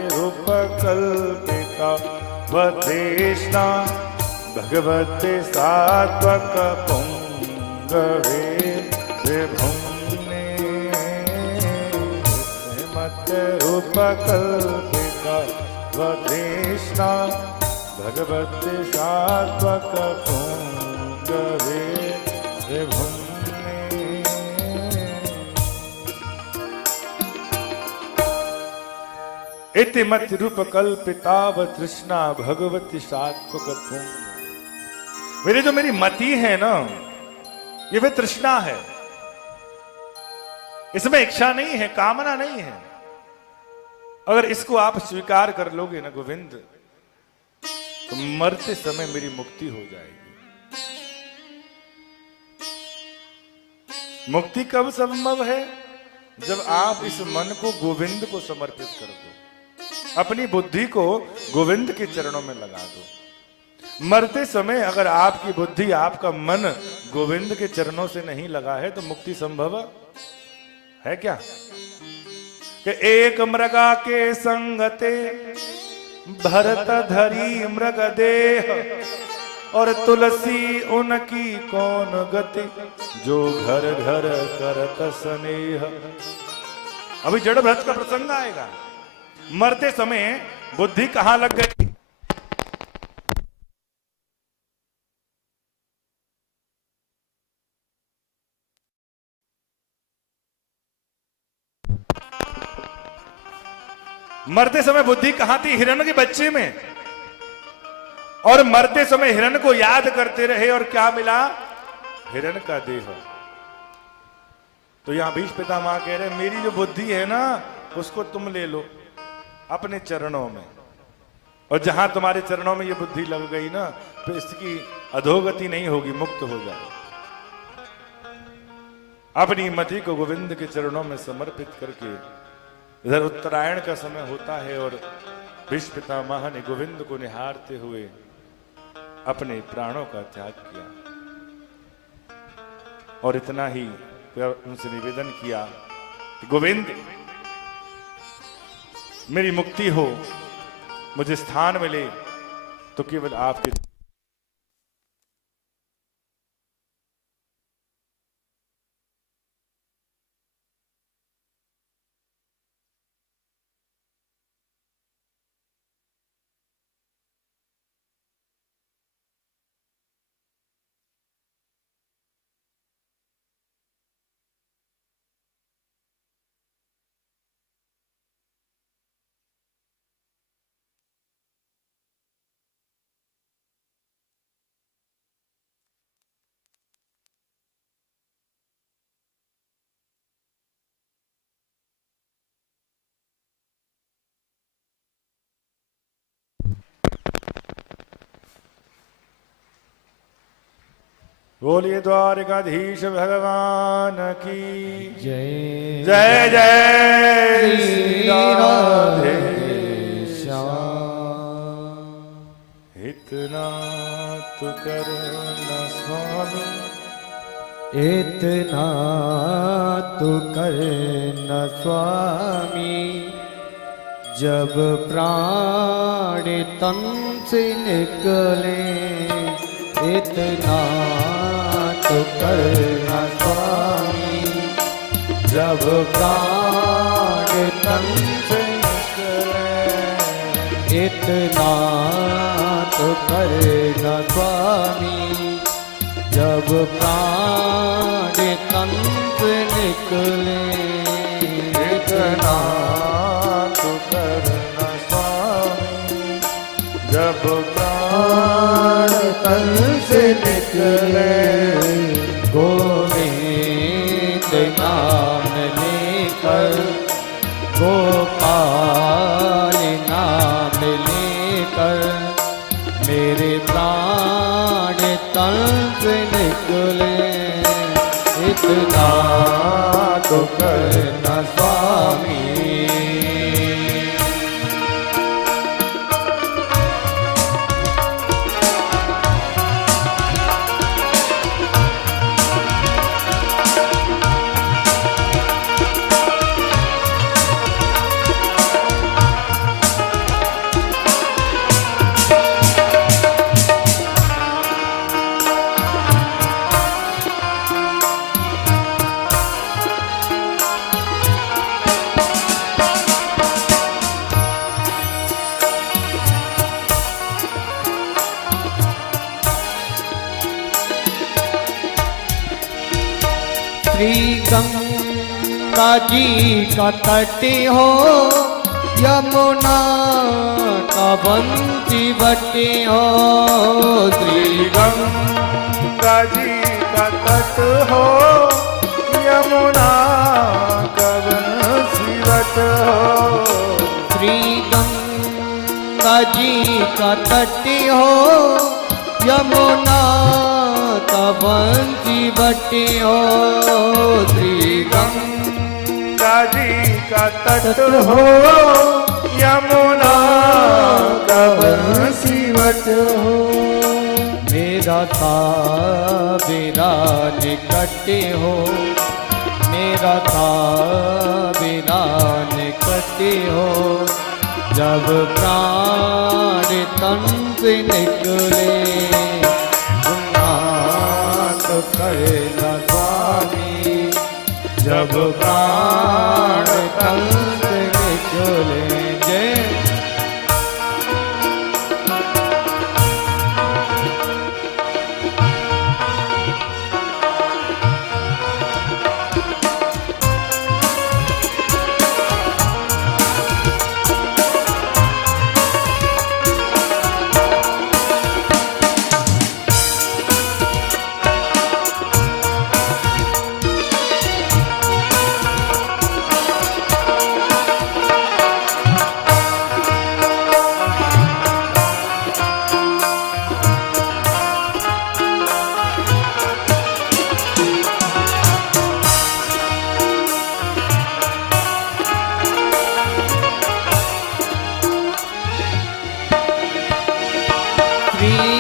रूपकल्पिता वदेष्णा भगवते सात्वक पुंगवे विभुम्ने मत रूपकल्पिता वदेष्णा भगवते सात्वक पुंगवे विभुम्ने। इति मत रूप कल्पिताव तृष्णा भगवती सात्वक पुंग। मेरी जो मेरी मति है ना, ये वे तृष्णा है, इसमें इच्छा नहीं है, कामना नहीं है। अगर इसको आप स्वीकार कर लोगे ना गोविंद, तो मरते समय मेरी मुक्ति हो जाएगी। मुक्ति कब संभव है? जब आप इस मन को गोविंद को समर्पित कर दो, अपनी बुद्धि को गोविंद के चरणों में लगा दो। मरते समय अगर आपकी बुद्धि, आपका मन गोविंद के चरणों से नहीं लगा है तो मुक्ति संभव है क्या? कि एक मृगा के संगते भरत धरी मृग देह और तुलसी उनकी कौन गति जो घर घर करत स्नेह। अभी जड़ भरत का प्रसंग आएगा। मरते समय बुद्धि कहां लग गई? मरते समय बुद्धि कहां थी? हिरण के बच्चे में। और मरते समय हिरण को याद करते रहे और क्या मिला? हिरण का देह। तो यहां भीष्म पितामह कह रहे मेरी जो बुद्धि है ना, उसको तुम ले लो अपने चरणों में। और जहां तुम्हारे चरणों में ये बुद्धि लग गई ना, तो इसकी अधोगति नहीं होगी, मुक्त हो जाए। अपनी मति को गोविंद के चरणों में समर्पित करके, इधर उत्तरायण का समय होता है और भीष्म पितामह ने गोविंद को निहारते हुए अपने प्राणों का त्याग किया। और इतना ही उनसे निवेदन किया कि गोविंद मेरी मुक्ति हो, मुझे स्थान मिले, तो केवल आपके। बोलिए द्वारकाधीश भगवान की जय। जय जय श्री राधे इतना तो करना स्वामी, इतना तो करना स्वामी, जब प्राण तन से निकले। इतना तो करना स्वामी, जब प्राण तन से निकले। इतना तो करना स्वामी, जब प्राण तन से निकले। इतना तो करना स्वामी, जब प्राण तन से निकले। गोविंद नाम लेकर, गोपाल नाम लेकर, मेरे प्राण तन से निकले। इतना तो करना स्वामी। श्री गंगा जी का तट हो, यमुना का बंसीवट हो। श्री गंगा जी का तट हो, यमुना का बंसीवट हो। श्री गंगा जी का तट हो, यमुना का बंसीवट हो। श्री गंगा जी का तट हो, यमुना का बंसीवट हो। मेरा था बेरा निकट हो, मेरा था बेरा निकट हो। जब प्राण तन से निकले, तो करना स्वामी। जब प्राण तन से निकले, जय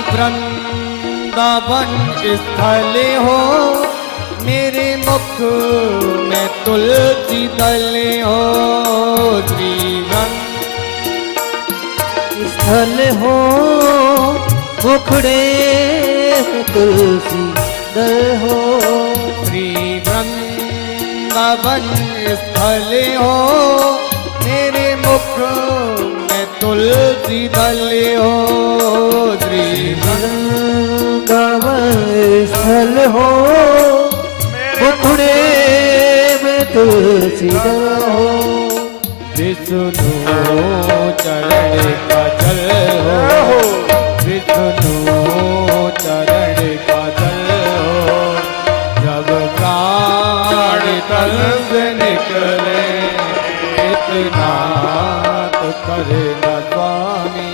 वृंदावन स्थल हो, मेरे मुख में तुलसी दल हो। श्री स्थल हो, मुखड़े तुलसी दल हो। श्री वृंदावन स्थल हो, मेरे मुख में तुलसी दल हो। श्री वृंदावन स्थल हो, मुखड़े में तुलसी दल हो। विष्णु चरण का जल हो, विष्णु चरण का जल हो। जब प्राण तन से निकले, इतना तो करना स्वामी।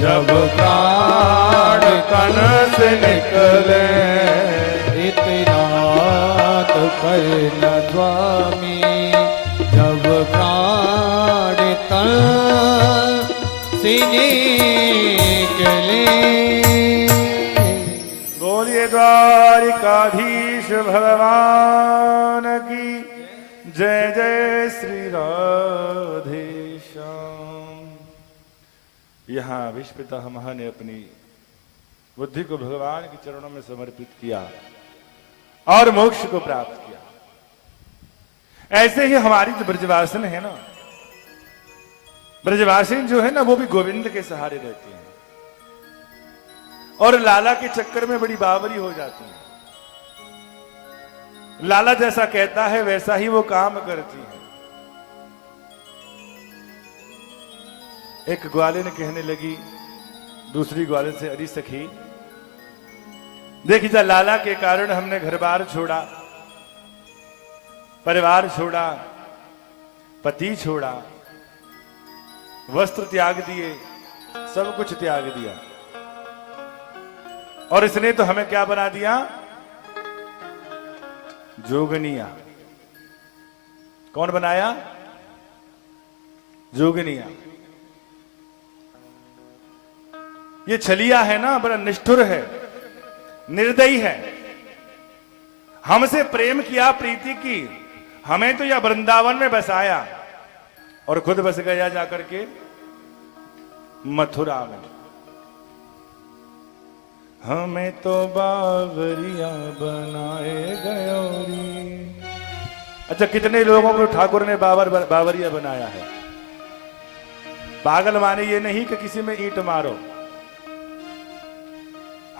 जब प्राण तन से निकले, इतना तो करना स्वामी। जब प्राण तन से निकले। बोलिए द्वारिकाधीश भगवान की जय। जय श्री राधेश्याम। यहाँ विश्वपितामह ने अपनी बुद्धि को भगवान के चरणों में समर्पित किया और मोक्ष को प्राप्त किया। ऐसे ही हमारी जो ब्रजवासिन है ना, ब्रजवासिन जो है ना, वो भी गोविंद के सहारे रहती हैं और लाला के चक्कर में बड़ी बावरी हो जाती हैं। लाला जैसा कहता है वैसा ही वो काम करती है। एक ग्वाले ने कहने लगी दूसरी ग्वाले से, अरे सखी देखी जा, लाला के कारण हमने घर बार छोड़ा, परिवार छोड़ा, पति छोड़ा, वस्त्र त्याग दिए, सब कुछ त्याग दिया, और इसने तो हमें क्या बना दिया, जोगनिया। कौन बनाया? जोगनिया। ये छलिया है ना, बड़ा निष्ठुर है, निर्दयी है। हमसे प्रेम किया, प्रीति की, हमें तो यह वृंदावन में बसाया और खुद बस गया जाकर के मथुरा में। हमें तो बावरिया बनाए गयोरी। अच्छा, कितने लोगों को ठाकुर ने बावरिया बनाया है? पागल माने ये नहीं कि किसी में ईंट मारो।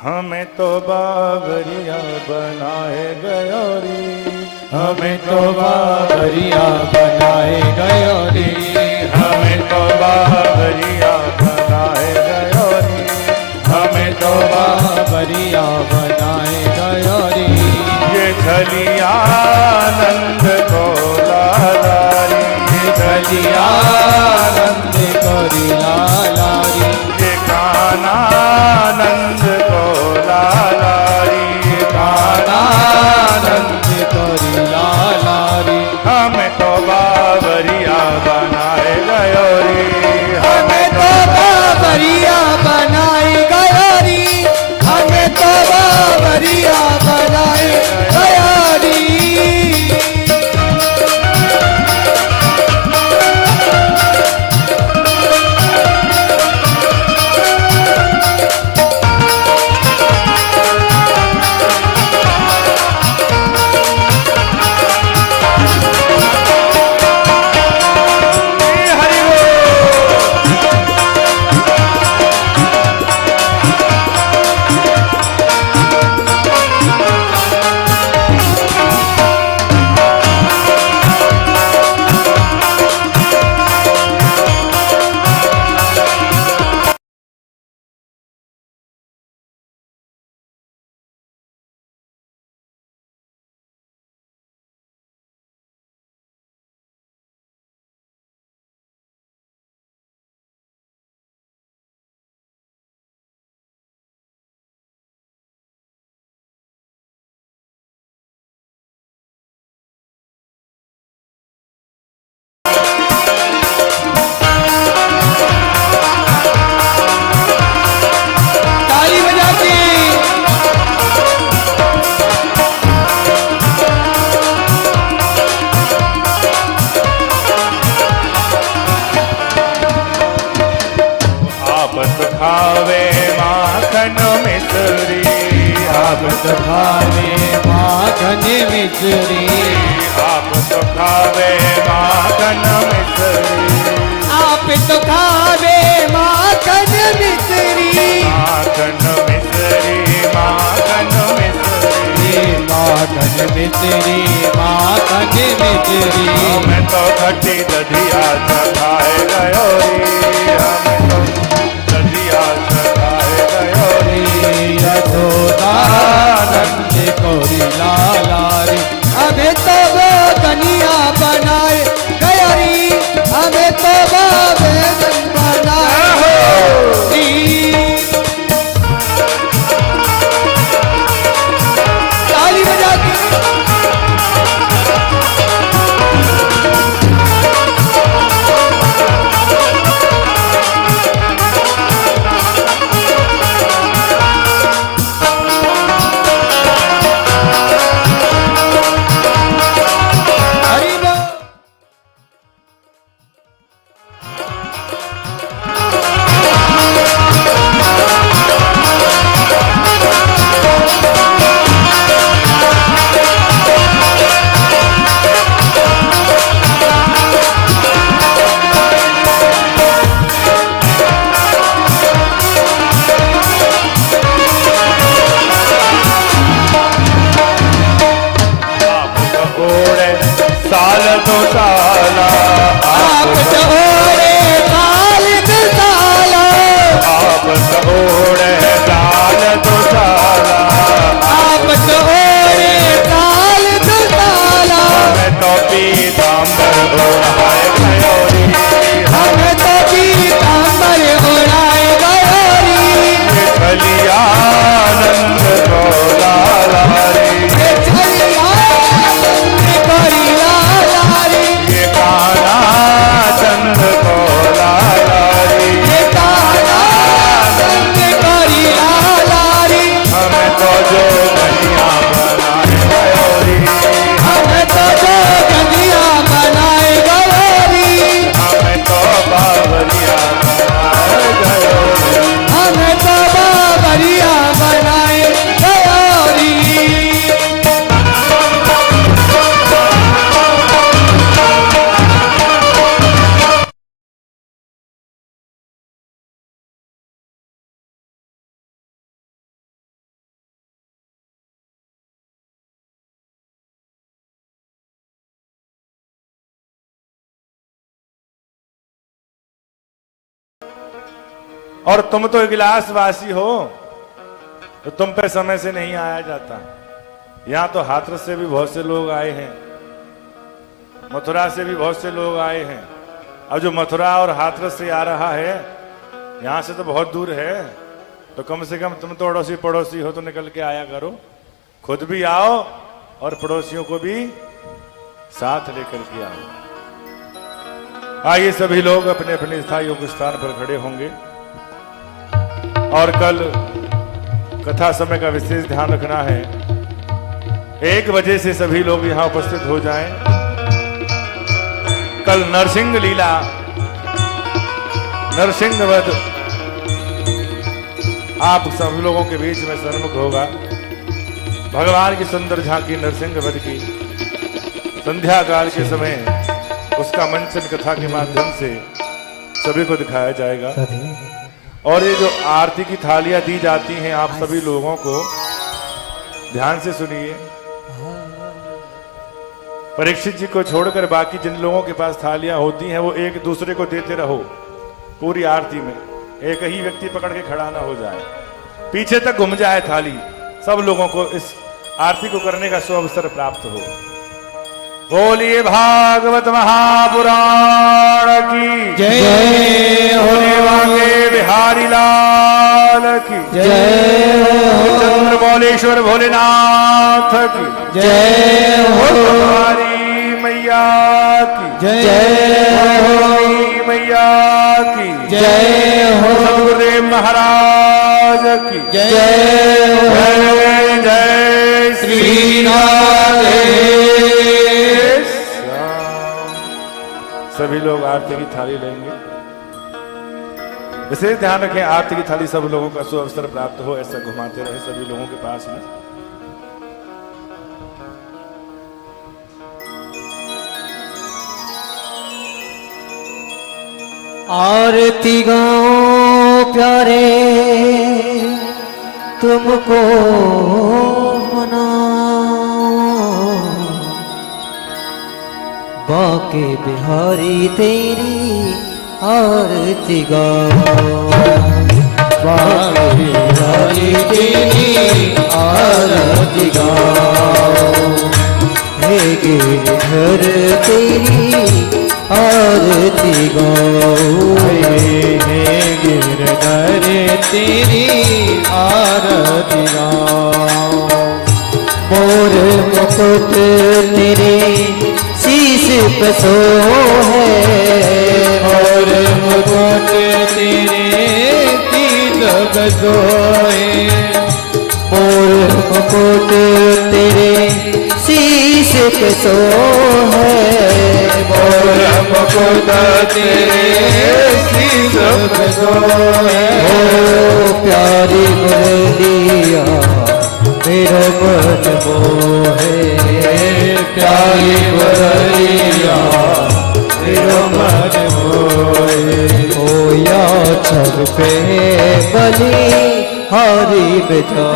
हमें तो बावरिया बनाए गयोरी, हमें तो बावरिया बनाए गयोरी, हमें तो बावरिया बनाए गयोरी, हमें तो बावरिया बनाए गयोरी। ये छलिया नंद को लालारी, ये छलिया नंद कोरी लालारी, ये काना नंद को लालारी, ये काना नंद कोरी लालारी। हमें तो बावरिया बनाए गयोरी, हमें तो बावरिया बनाए गयोरी, हमें तो बावरिया बनाए गयोरी। हरि ताली बजा के आप खावे माखन मिश्री, आप तो खावे माखन मिश्री, आप खावे माखन मिश्री, आप तो खावे माखन मिश्री, माखन मिश्री, माखन मिश्री। माखन मिश्री, माखन मिश्री। हमें तो खट्टी दधिया चखाए गयोरी, हमें तो दधिया चखाए गयोरी। यशोदानंद कोरी लालारी, हमें तो वो कन्या बनाए गयोरी, हमें तो वो वेदन बनाए गयोरी। ताली बजा के हरि बोल। आप कहोड़े साल दो साला, आप चहोरे काल साला, आप कहोड़े साल दो साला। आप चहोरे काल साला। हमें तो पीताम्बर ओढ़ाए गयोरी, हमें तो पीताम्बर ओढ़ाए गयोरी, ये छलिया नंद को लालारी। ये छलिया और तुम तो गिलासवासी हो, तो तुम पे समय से नहीं आया जाता। यहां तो हाथरस से भी बहुत से लोग आए हैं, मथुरा से भी बहुत से लोग आए हैं। अब जो मथुरा और हाथरस से आ रहा है, यहां से तो बहुत दूर है, तो कम से कम तुम तो अड़ोसी पड़ोसी हो, तो निकल के आया करो। खुद भी आओ और पड़ोसियों को भी साथ लेकर के आओ। आइए सभी लोग अपने अपने स्थायी योग स्थान पर खड़े होंगे और कल कथा समय का विशेष ध्यान रखना है। 1 बजे से सभी लोग यहां उपस्थित हो जाएं। कल नरसिंह लीला, नरसिंह वध आप सब लोगों के बीच में सन्मुख होगा। भगवान की सुंदर झांकी नरसिंह वध की संध्या काल के समय उसका मंचन कथा के माध्यम से सभी को दिखाया जाएगा। और ये जो आरती की थालियां दी जाती हैं, आप सभी लोगों को ध्यान से सुनिए। परीक्षित जी को छोड़कर बाकी जिन लोगों के पास थालियां होती हैं, वो एक दूसरे को देते रहो पूरी आरती में। एक ही व्यक्ति पकड़ के खड़ा ना हो जाए, पीछे तक घूम जाए थाली, सब लोगों को इस आरती को करने का सुअवसर प्राप्त हो। बोलिए भागवत महापुराण की जय हो। वागे बिहारी लाल की जय हो। चंद्रमौलेश्वर भोलेनाथ की जय हो। हमारी मैया की जय हो। हमारी मैया की जय हो। सदगुरुदेव महाराज की जय हो। जय जय श्रीनाथ। सभी लोग आरती की थाली लेंगे। विशेष ध्यान रखें, आरती की थाली सब लोगों का सुअवसर प्राप्त हो, ऐसा घुमाते रहे सभी लोगों के पास में। आरती गाओ प्यारे तुमको मना, बाके बिहारी तेरी आरती गाओ, बाके बिहारी तेरी आरती गाओ, हे गिरधर तेरी आरती गाओ, हे गिरधर तेरी आरती गाओ। मोर मुकुट तेरे शीश पे सो है, और मुकुट तेरे तीत गजोए, मोर मुकुट तेरे शीश पे सो है, और मुकुट तेरे शीश गजोए। ओ प्यारी मुरलिया मेरा मन मोहे, प्यारी मुरलिया मेरा मन मोहे। ओ या छग पे बलि हारी बेटा,